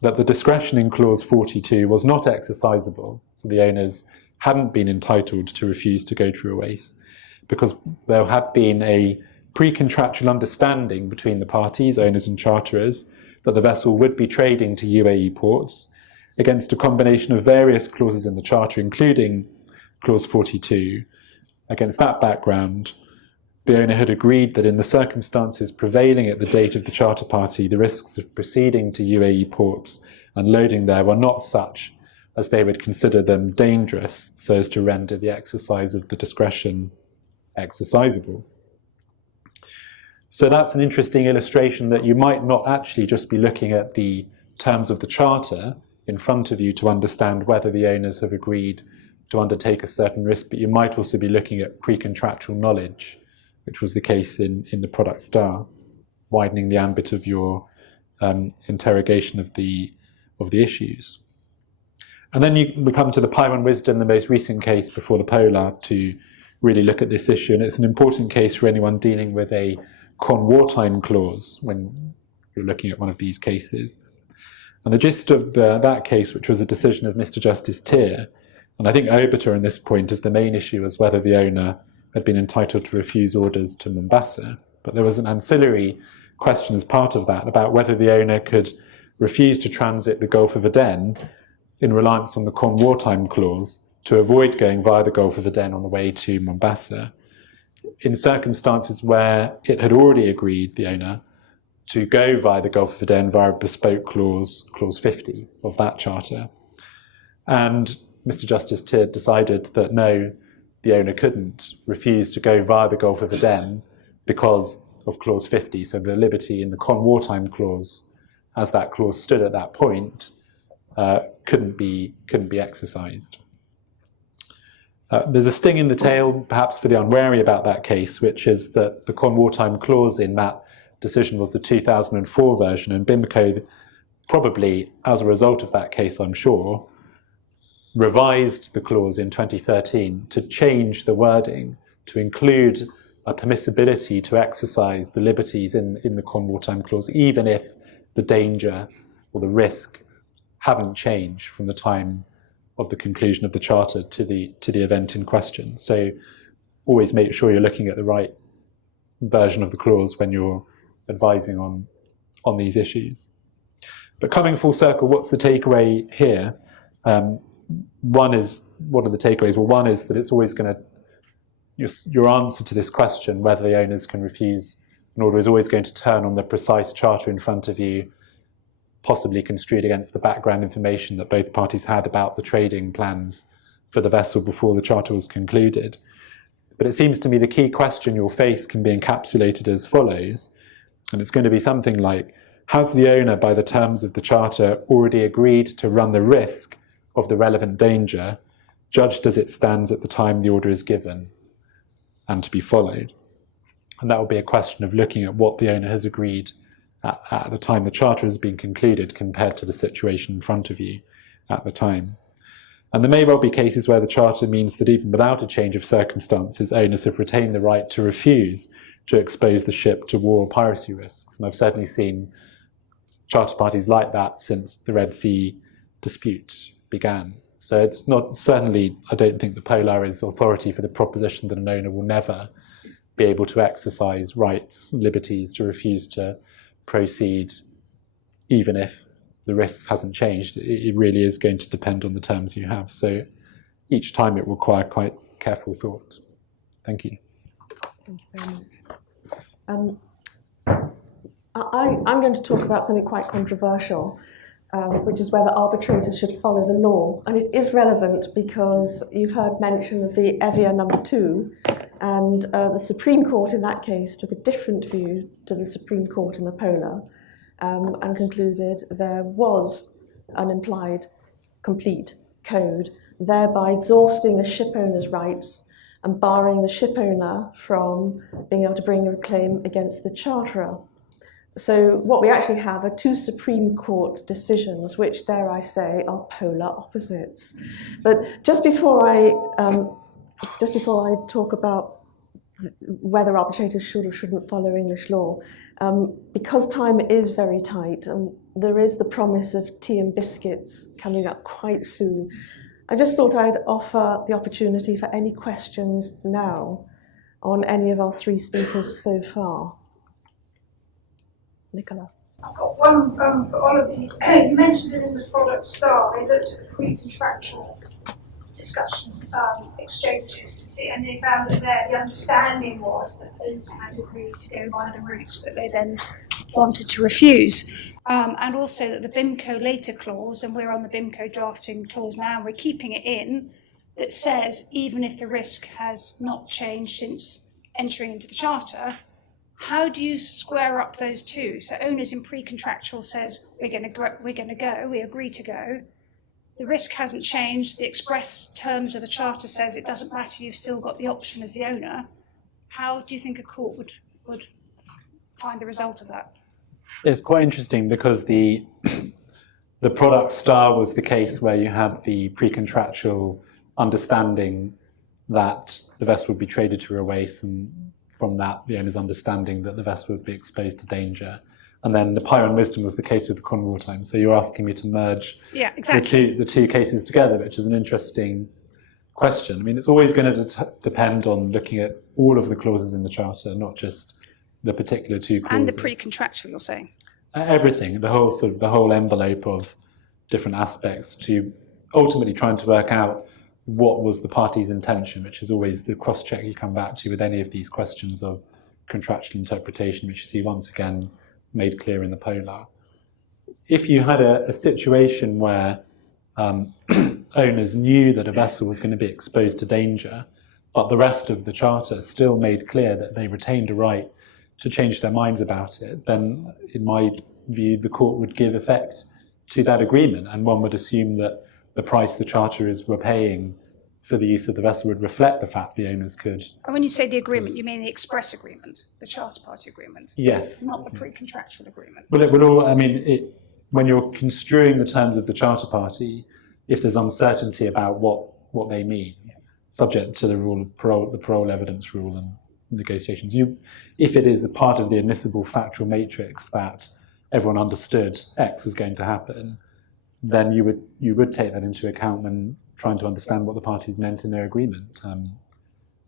that the discretion in clause 42 was not exercisable, so the owners hadn't been entitled to refuse to go to Ruwais, because there had been a pre-contractual understanding between the parties, owners and charterers, that the vessel would be trading to UAE ports against a combination of various clauses in the charter, including clause 42. Against that background, the owner had agreed that in the circumstances prevailing at the date of the charter party, the risks of proceeding to UAE ports and loading there were not such as they would consider them dangerous, so as to render the exercise of the discretion exercisable. So that's an interesting illustration that you might not actually just be looking at the terms of the charter in front of you to understand whether the owners have agreed to undertake a certain risk, but you might also be looking at pre-contractual knowledge, which was the case in the Product Star, widening the ambit of your interrogation of the issues. And then we come to the Pyre and Wisdom, the most recent case before the Polar, to really look at this issue. And it's an important case for anyone dealing with a con-wartime clause when you're looking at one of these cases. And the gist of that case, which was a decision of Mr. Justice Tier, and I think Obiter in this point is the main issue, was whether the owner had been entitled to refuse orders to Mombasa. But there was an ancillary question as part of that about whether the owner could refused to transit the Gulf of Aden in reliance on the Con Wartime Clause to avoid going via the Gulf of Aden on the way to Mombasa, in circumstances where it had already agreed, the owner, to go via the Gulf of Aden via a bespoke clause, Clause 50 of that charter. And Mr. Justice Tidd decided that no, the owner couldn't refuse to go via the Gulf of Aden because of Clause 50. So the liberty in the Con Wartime Clause, as that clause stood at that point, couldn't be exercised. There's a sting in the tail, perhaps for the unwary about that case, which is that the Con Wartime Clause in that decision was the 2004 version, and BIMCO, probably as a result of that case, I'm sure, revised the clause in 2013 to change the wording to include a permissibility to exercise the liberties in the Con Wartime Clause, even if the danger or the risk haven't changed from the time of the conclusion of the charter to the event in question. So always make sure you're looking at the right version of the clause when you're advising on these issues. But coming full circle, what's the takeaway here? What are the takeaways? Well, one is that it's always going to, your answer to this question, whether the owners can refuse an order, is always going to turn on the precise charter in front of you, possibly construed against the background information that both parties had about the trading plans for the vessel before the charter was concluded. But it seems to me the key question you'll face can be encapsulated as follows, and it's going to be something like, has the owner, by the terms of the charter, already agreed to run the risk of the relevant danger, judged as it stands at the time the order is given and to be followed? And that will be a question of looking at what the owner has agreed at the time the charter has been concluded compared to the situation in front of you at the time. And there may well be cases where the charter means that even without a change of circumstances, owners have retained the right to refuse to expose the ship to war or piracy risks. And I've certainly seen charter parties like that since the Red Sea dispute began. So it's not, certainly, I don't think the Polar is authority for the proposition that an owner will never be able to exercise rights, liberties, to refuse to proceed, even if the risk hasn't changed. It really is going to depend on the terms you have. So each time it will require quite careful thought. Thank you. Thank you very much. I'm going to talk about something quite controversial, which is whether arbitrators should follow the law. And it is relevant because you've heard mention of the Evia number 2, and the Supreme Court in that case took a different view to the Supreme Court in the Polar, and concluded there was an implied complete code, thereby exhausting a shipowner's rights and barring the shipowner from being able to bring a claim against the charterer. So what we actually have are 2 Supreme Court decisions, which, dare I say, are polar opposites. But just before I talk about whether arbitrators should or shouldn't follow English law, because time is very tight, and there is the promise of tea and biscuits coming up quite soon, I just thought I'd offer the opportunity for any questions now on any of our 3 speakers so far. Nicola. I've got one for Oliver. You mentioned it in the product star. They looked at pre-contractual discussions, exchanges to see, and they found that the understanding was that those had agreed to go via the routes that they then wanted to refuse. And also that the BIMCO later clause, and we're on the BIMCO drafting clause now, we're keeping it in, that says even if the risk has not changed since entering into the charter, how do you square up those two? So owners in pre-contractual says we're going to go, we agree to go. The risk hasn't changed. The express terms of the charter says it doesn't matter. You've still got the option as the owner. How do you think a court would find the result of that? It's quite interesting because the product star was the case where you had the pre-contractual understanding that the vessel would be traded to Ruwais, and from that the owner's understanding that the vessel would be exposed to danger. And then the Pyrrhon Wisdom was the case with the Con Wartime. So you're asking me to merge the two cases together, which is an interesting question. I mean, it's always going to depend on looking at all of the clauses in the charter, not just the particular 2 clauses. And the pre-contractual, you're saying? everything, the whole envelope of different aspects to ultimately trying to work out what was the party's intention, which is always the cross-check you come back to with any of these questions of contractual interpretation, which you see once again made clear in the Polar. If you had a situation where owners knew that a vessel was going to be exposed to danger, but the rest of the charter still made clear that they retained a right to change their minds about it, then in my view, the court would give effect to that agreement, and one would assume that the price the charterers were paying for the use of the vessel would reflect the fact the owners could. And when you say the agreement, you mean the express agreement, the charter party agreement? Yes. Not the pre-contractual agreement? Well, it would all, I mean, when you're construing the terms of the charter party, if there's uncertainty about what they mean, subject to the rule of parole, the parole evidence rule and negotiations, if it is a part of the admissible factual matrix that everyone understood X was going to happen, then you would take that into account when trying to understand what the parties meant in their agreement.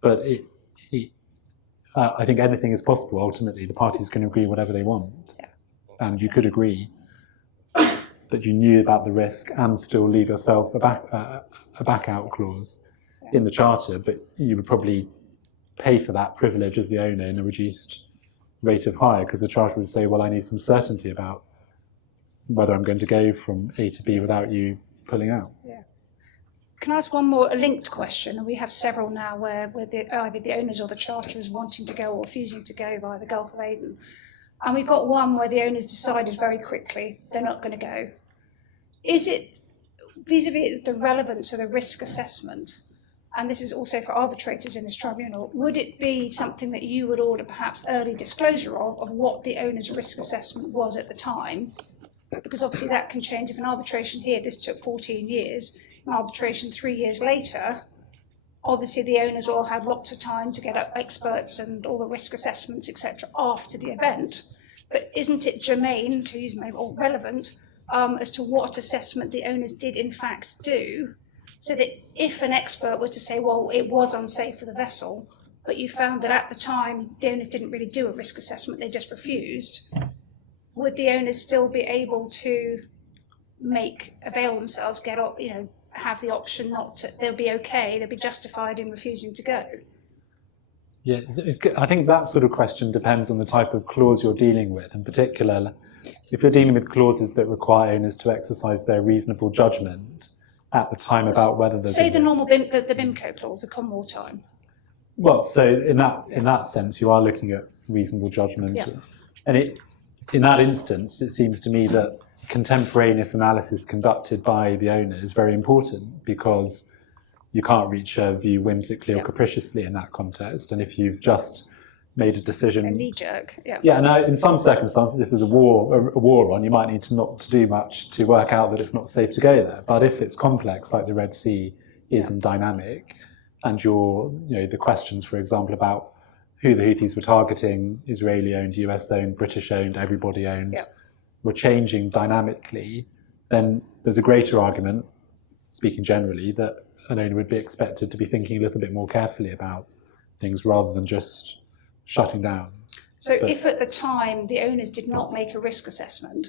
But I think anything is possible. Ultimately, the parties can agree whatever they want, and you could agree that you knew about the risk and still leave yourself a back out clause in the charter, but you would probably pay for that privilege as the owner in a reduced rate of hire, because the charter would say, well, I need some certainty about whether I'm going to go from A to B without you pulling out. Yeah. Can I ask one more, a linked question? And we have several now where either the owners or the charterers wanting to go or refusing to go via the Gulf of Aden. And we've got one where the owners decided very quickly they're not going to go. Is it, vis-a-vis the relevance of the risk assessment, and this is also for arbitrators in this tribunal, would it be something that you would order perhaps early disclosure of what the owner's risk assessment was at the time? Because obviously that can change. If an arbitration here, this took 14 years, an arbitration 3 years later, obviously the owners all had lots of time to get experts and all the risk assessments, etc., after the event. But isn't it germane, to use maybe, or relevant, as to what assessment the owners did in fact do, so that if an expert were to say, well, it was unsafe for the vessel, but you found that at the time the owners didn't really do a risk assessment, they just refused, would the owners still be able to avail themselves, have the option not to, they'll be okay, they'll be justified in refusing to go? Yeah, I think that sort of question depends on the type of clause you're dealing with. In particular, if you're dealing with clauses that require owners to exercise their reasonable judgment at the time about whether there's say the normal the BIMCO clause, the Commonweal time. Well, so in that sense, you are looking at reasonable judgment, and in that instance, it seems to me that contemporaneous analysis conducted by the owner is very important, because you can't reach a view whimsically or capriciously in that context. And if you've just made a decision, a knee jerk, now in some circumstances, if there's a war on, you might need to not to do much to work out that it's not safe to go there. But if it's complex, like the Red Sea is, and dynamic, and the questions, for example, about who the Houthis were targeting, Israeli-owned, US-owned, British-owned, everybody-owned, were changing dynamically, then there's a greater argument, speaking generally, that an owner would be expected to be thinking a little bit more carefully about things rather than just shutting down. So if at the time the owners did not make a risk assessment,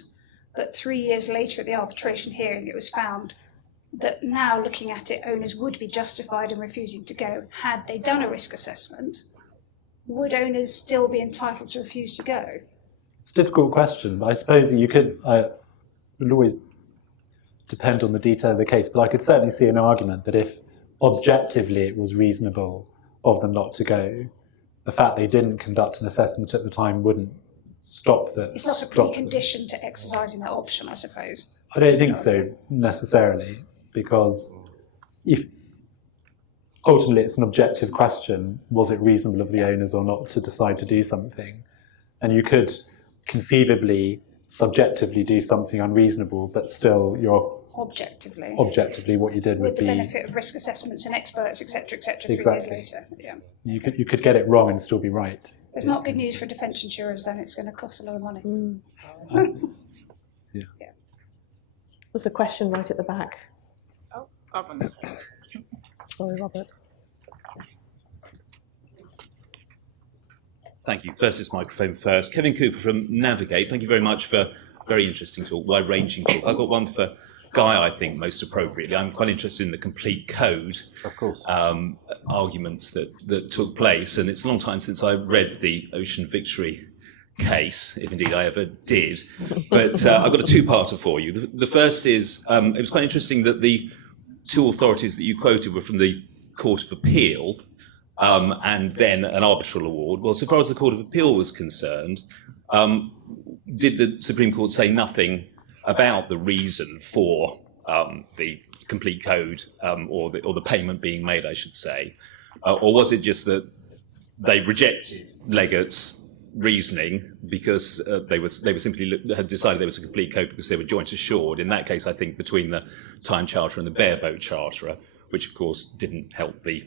but 3 years later at the arbitration hearing it was found that now looking at it, owners would be justified in refusing to go, had they done a risk assessment, would owners still be entitled to refuse to go? It's a difficult question, but I suppose you could, it would always depend on the detail of the case, but I could certainly see an argument that if objectively it was reasonable of them not to go, the fact they didn't conduct an assessment at the time wouldn't stop that. It's not a precondition to exercising that option, I suppose. I don't think so necessarily, because if ultimately it's an objective question, was it reasonable of the owners or not to decide to do something? And you could conceivably, subjectively do something unreasonable, but still objectively what you did would be... With the benefit of risk assessments and experts, etc., 3 years later. Yeah. You could get it wrong and still be right. It's not good news for defence insurers, then. It's going to cost a lot of money. There's a question right at the back. Oh, Robin. Sorry, Robert. Thank you. First, this microphone first. Kevin Cooper from Navigate. Thank you very much for very interesting talk, wide-ranging talk. I've got one for Guy, I think, most appropriately. I'm quite interested in the complete code Of course. arguments that took place, and it's a long time since I read the Ocean Victory case, if indeed I ever did. But I've got a two-parter for you. The first is, it was quite interesting that the two authorities that you quoted were from the Court of Appeal, and then an arbitral award. Well, so far as the Court of Appeal was concerned, did the Supreme Court say nothing about the reason for the complete code or the payment being made, I should say, or was it just that they rejected Legate's reasoning because they were simply had decided there was a complete code because they were joint assured? In that case, I think between the time charterer and the bareboat charterer, which of course didn't help the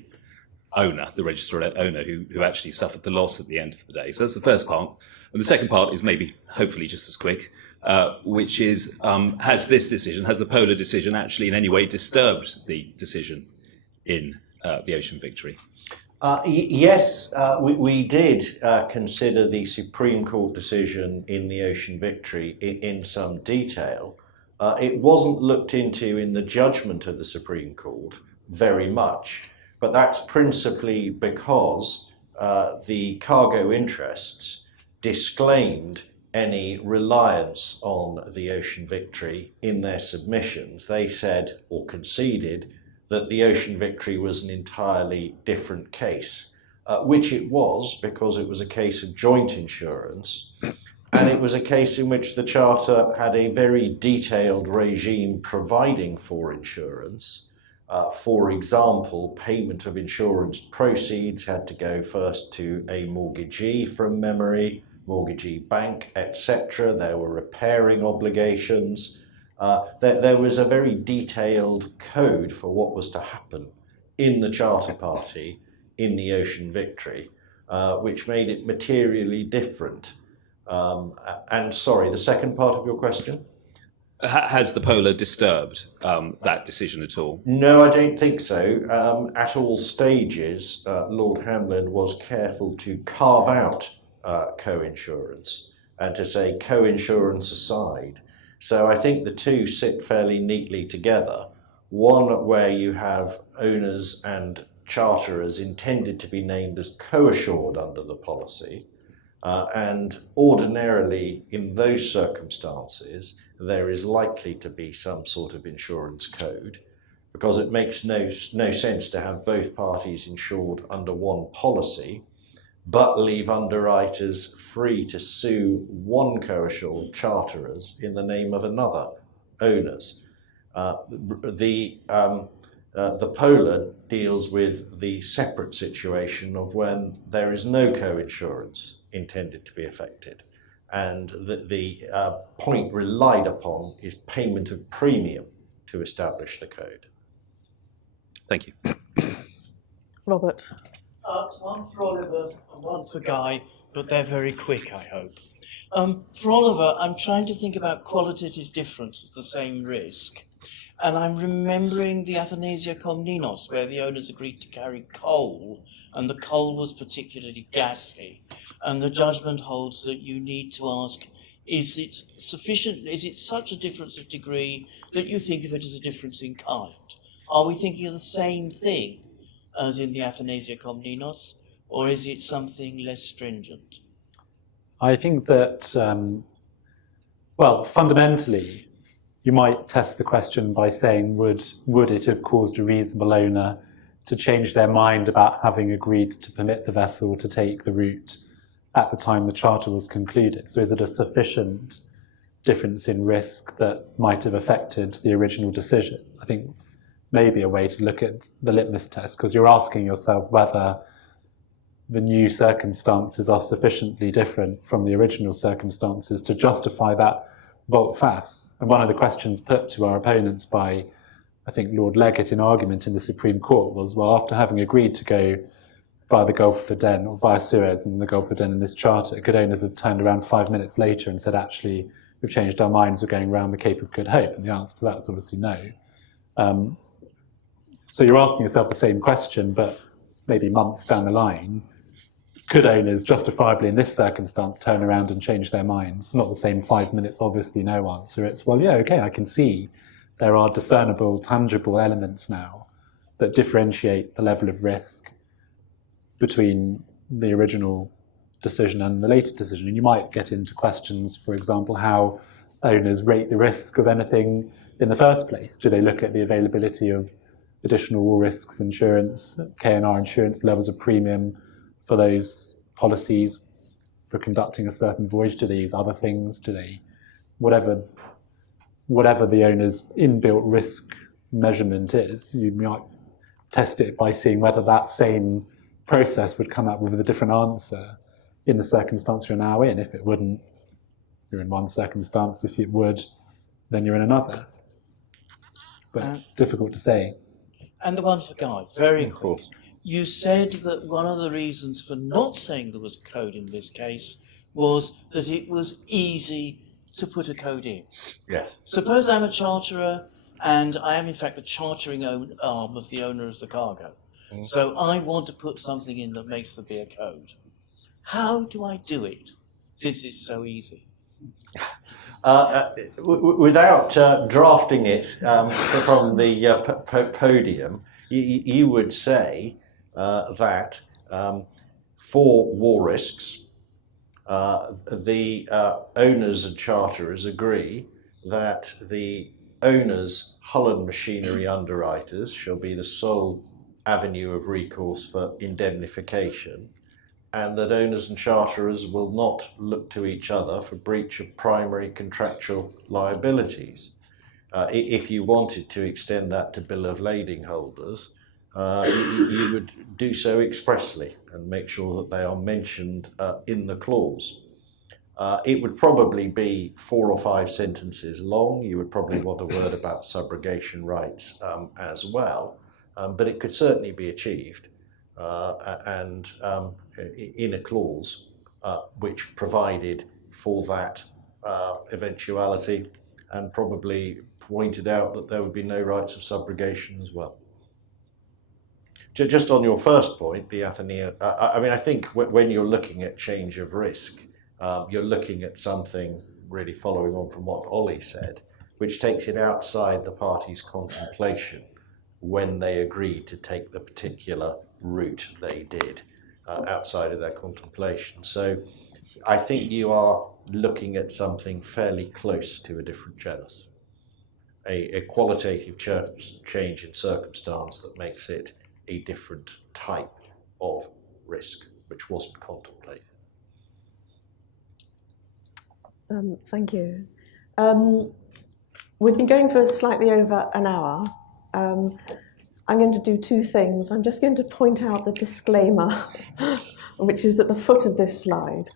owner, the registered owner, who actually suffered the loss at the end of the day. So that's the first part. And the second part is maybe, hopefully, just as quick, which is, has the Polar decision actually in any way disturbed the decision in the Ocean Victory? Yes, we did consider the Supreme Court decision in the Ocean Victory in some detail. It wasn't looked into in the judgment of the Supreme Court very much, but that's principally because the cargo interests disclaimed any reliance on the Ocean Victory in their submissions. They said, or conceded, that the Ocean Victory was an entirely different case, which it was, because it was a case of joint insurance, and it was a case in which the Charter had a very detailed regime providing for insurance. For example, payment of insurance proceeds had to go first to a mortgagee from memory, mortgagee bank, etc. There were repairing obligations. There was a very detailed code for what was to happen in the charter party in the Ocean Victory, which made it materially different. And sorry, the second part of your question? Has the Polar disturbed that decision at all? No, I don't think so. At all stages, Lord Hamlin was careful to carve out co-insurance and to say co-insurance aside. So I think the two sit fairly neatly together. One where you have owners and charterers intended to be named as co-assured under the policy, and ordinarily in those circumstances there is likely to be some sort of insurance code, because it makes no sense to have both parties insured under one policy but leave underwriters free to sue one co-assured charterers in the name of another owners. The Polar deals with the separate situation of when there is no co-insurance intended to be affected, and the point relied upon is payment of premium to establish the code. Thank you. Robert. One for Oliver and one for Guy, but they're very quick, I hope. For Oliver, I'm trying to think about qualitative difference of the same risk. And I'm remembering the Athanasia Komnenos, where the owners agreed to carry coal, and the coal was particularly ghastly. And the judgment holds that you need to ask, is it sufficient, is it such a difference of degree that you think of it as a difference in kind? Are we thinking of the same thing as in the Athanasia Komnenos, or is it something less stringent? I think that, well, fundamentally, you might test the question by saying, would it have caused a reasonable owner to change their mind about having agreed to permit the vessel to take the route at the time the charter was concluded? So is it a sufficient difference in risk that might have affected the original decision? I think maybe a way to look at the litmus test, because you're asking yourself whether the new circumstances are sufficiently different from the original circumstances to justify that volte-face. And one of the questions put to our opponents by, I think, Lord Legate in argument in the Supreme Court was, well, after having agreed to go via the Gulf of Aden or via Suez and the Gulf of Aden in this charter, could owners have turned around 5 minutes later and said, actually, we've changed our minds, we're going around the Cape of Good Hope? And the answer to that is obviously no. So you're asking yourself the same question, but maybe months down the line, could owners justifiably in this circumstance turn around and change their minds? Not the same 5 minutes, obviously no answer. It's, well, yeah, okay, I can see there are discernible, tangible elements now that differentiate the level of risk between the original decision and the later decision. And you might get into questions, for example, how owners rate the risk of anything in the first place. Do they look at the availability of additional all risks insurance, K&R insurance, levels of premium for those policies for conducting a certain voyage? Do they use other things? Do they, whatever the owner's inbuilt risk measurement is, you might test it by seeing whether that same process would come up with a different answer in the circumstance you're now in. If it wouldn't, you're in one circumstance. If it would, then you're in another. But difficult to say. And the one for Guy, very quick. You said that one of the reasons for not saying there was a code in this case was that it was easy to put a code in. Yes. Suppose I'm a charterer and I am in fact the chartering arm of the owner of the cargo. So I want to put something in that makes there be a code. How do I do it, since it's so easy? Without drafting it from the podium, you would say that for war risks, the owners and charterers agree that the owner's hull and machinery underwriters shall be the sole avenue of recourse for indemnification, and that owners and charterers will not look to each other for breach of primary contractual liabilities. If you wanted to extend that to bill of lading holders, you would do so expressly and make sure that they are mentioned in the clause. It would probably be 4 or 5 sentences long. You would probably want a word about subrogation rights as well, but it could certainly be achieved. And in a clause which provided for that eventuality, and probably pointed out that there would be no rights of subrogation as well. Just on your first point, the Athenaeum, I mean, I think when you're looking at change of risk, you're looking at something really following on from what Ollie said, which takes it outside the parties' contemplation when they agreed to take the particular route they did, outside of their contemplation. So I think you are looking at something fairly close to a different genus, a qualitative change in circumstance that makes it a different type of risk, which wasn't contemplated. Thank you. We've been going for slightly over an hour. I'm going to do 2 things. I'm just going to point out the disclaimer, which is at the foot of this slide.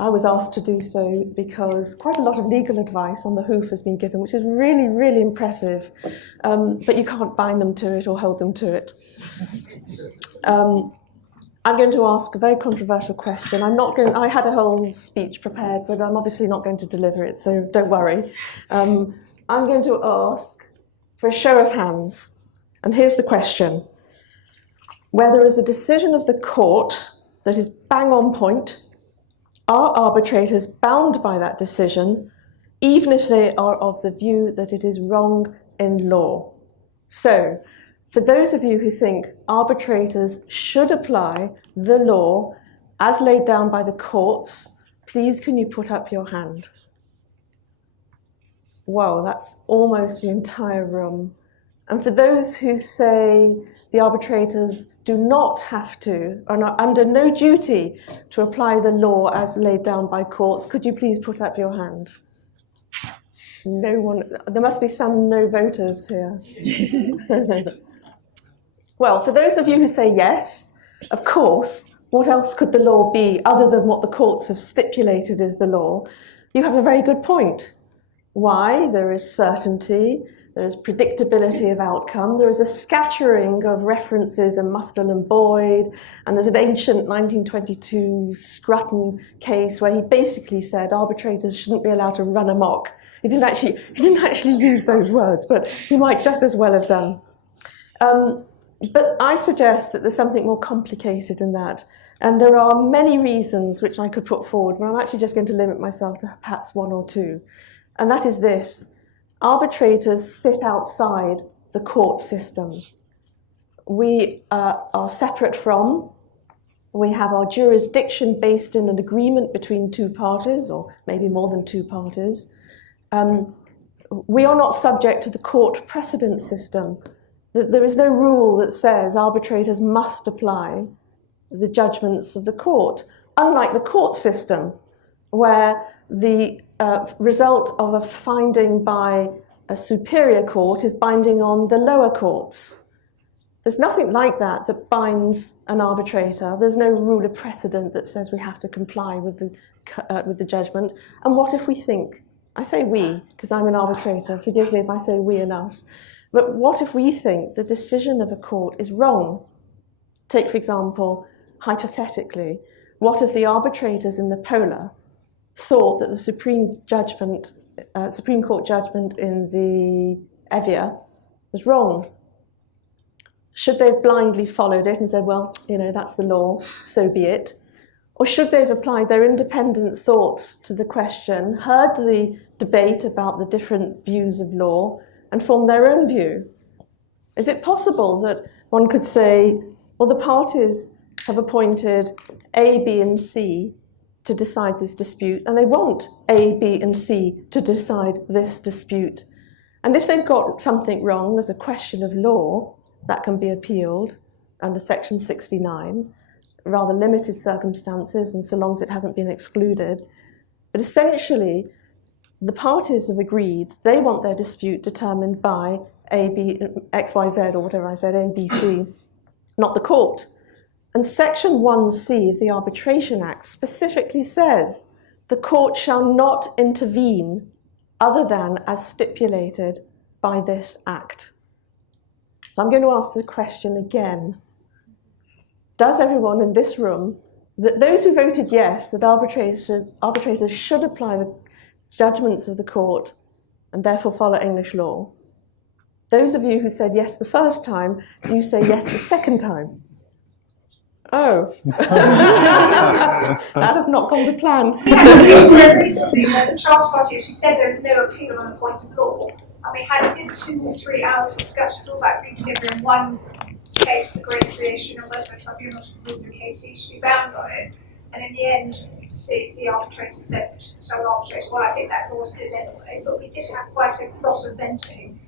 I was asked to do so because quite a lot of legal advice on the hoof has been given, which is really, really impressive, but you can't bind them to it or hold them to it. I'm going to ask a very controversial question. I had a whole speech prepared, but I'm obviously not going to deliver it, so don't worry. I'm going to ask for a show of hands. And here's the question. Where there is a decision of the court that is bang on point, are arbitrators bound by that decision, even if they are of the view that it is wrong in law? So, for those of you who think arbitrators should apply the law as laid down by the courts, please can you put up your hand? Wow, that's almost the entire room. And for those who say the arbitrators do not have to, and are under no duty to apply the law as laid down by courts, could you please put up your hand? No one, there must be some no voters here. Well, for those of you who say yes, of course, what else could the law be other than what the courts have stipulated is the law? You have a very good point. Why? There is certainty. There is predictability of outcome. There is a scattering of references in Mustel and Boyd, and there's an ancient 1922 Scrutton case where he basically said arbitrators shouldn't be allowed to run amok. He didn't actually use those words, but he might just as well have done. But I suggest that there's something more complicated than that. And there are many reasons which I could put forward, but I'm actually just going to limit myself to perhaps one or two. And that is this: arbitrators sit outside the court system. We are separate from, we have our jurisdiction based in an agreement between two parties, or maybe more than two parties. We are not subject to the court precedent system. There is no rule that says arbitrators must apply the judgments of the court, unlike the court system, where the result of a finding by a superior court is binding on the lower courts. There's nothing like that that binds an arbitrator. There's no rule of precedent that says we have to comply with the judgment. And what if we think, I say we, because I'm an arbitrator, forgive me if I say we and us, but what if we think the decision of a court is wrong? Take, for example, hypothetically, what if the arbitrators in the Polar thought that the Supreme Court judgment in the Evia was wrong? Should they have blindly followed it and said, well, that's the law, so be it? Or should they have applied their independent thoughts to the question, heard the debate about the different views of law, and formed their own view? Is it possible that one could say, well, the parties have appointed A, B, and C to decide this dispute, and they want A, B, and C to decide this dispute. And if they've got something wrong, there's a question of law that can be appealed under Section 69, rather limited circumstances, and so long as it hasn't been excluded. But essentially, the parties have agreed they want their dispute determined by A, B, X, Y, Z, or whatever I said, A, B, C, not the court. And Section 1C of the Arbitration Act specifically says the court shall not intervene other than as stipulated by this Act. So I'm going to ask the question again. Does everyone in this room, those who voted yes, that arbitrators should apply the judgments of the court and therefore follow English law, those of you who said yes the first time, do you say yes the second time? Oh, that has not gone to plan. Yes, recently, when the charterparty actually said there is no appeal on a point of law, and we had a good 2 or 3 hours of discussions all about redelivery in one case, the Great Creation, and Westminster Tribunal should rule the UKSC should be bound by it. And in the end, the arbitrator said, so arbitrator, well, I think that law is good anyway, but we did have quite a lot of venting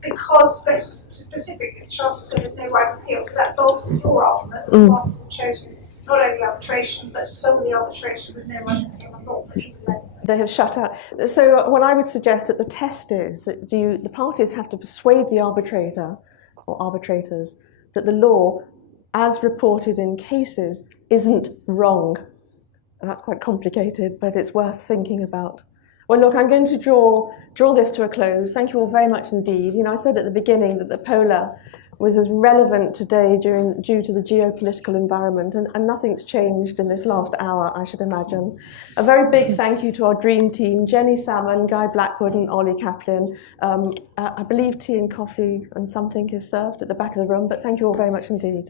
because specifically the charter said there's no right of appeal. So that bolsters your argument that the parties have chosen not only arbitration, but solely arbitration with no right of appeal on law. They have shut out. So what I would suggest that the test is that the parties have to persuade the arbitrator or arbitrators that the law, as reported in cases, isn't wrong. And that's quite complicated, but it's worth thinking about. Well, look, I'm going to draw this to a close. Thank you all very much indeed. I said at the beginning that the Polar was as relevant today due to the geopolitical environment, and nothing's changed in this last hour, I should imagine. A very big thank you to our dream team, Jenny Salmon, Guy Blackwood and Ollie Kaplan. I believe tea and coffee and something is served at the back of the room, but thank you all very much indeed.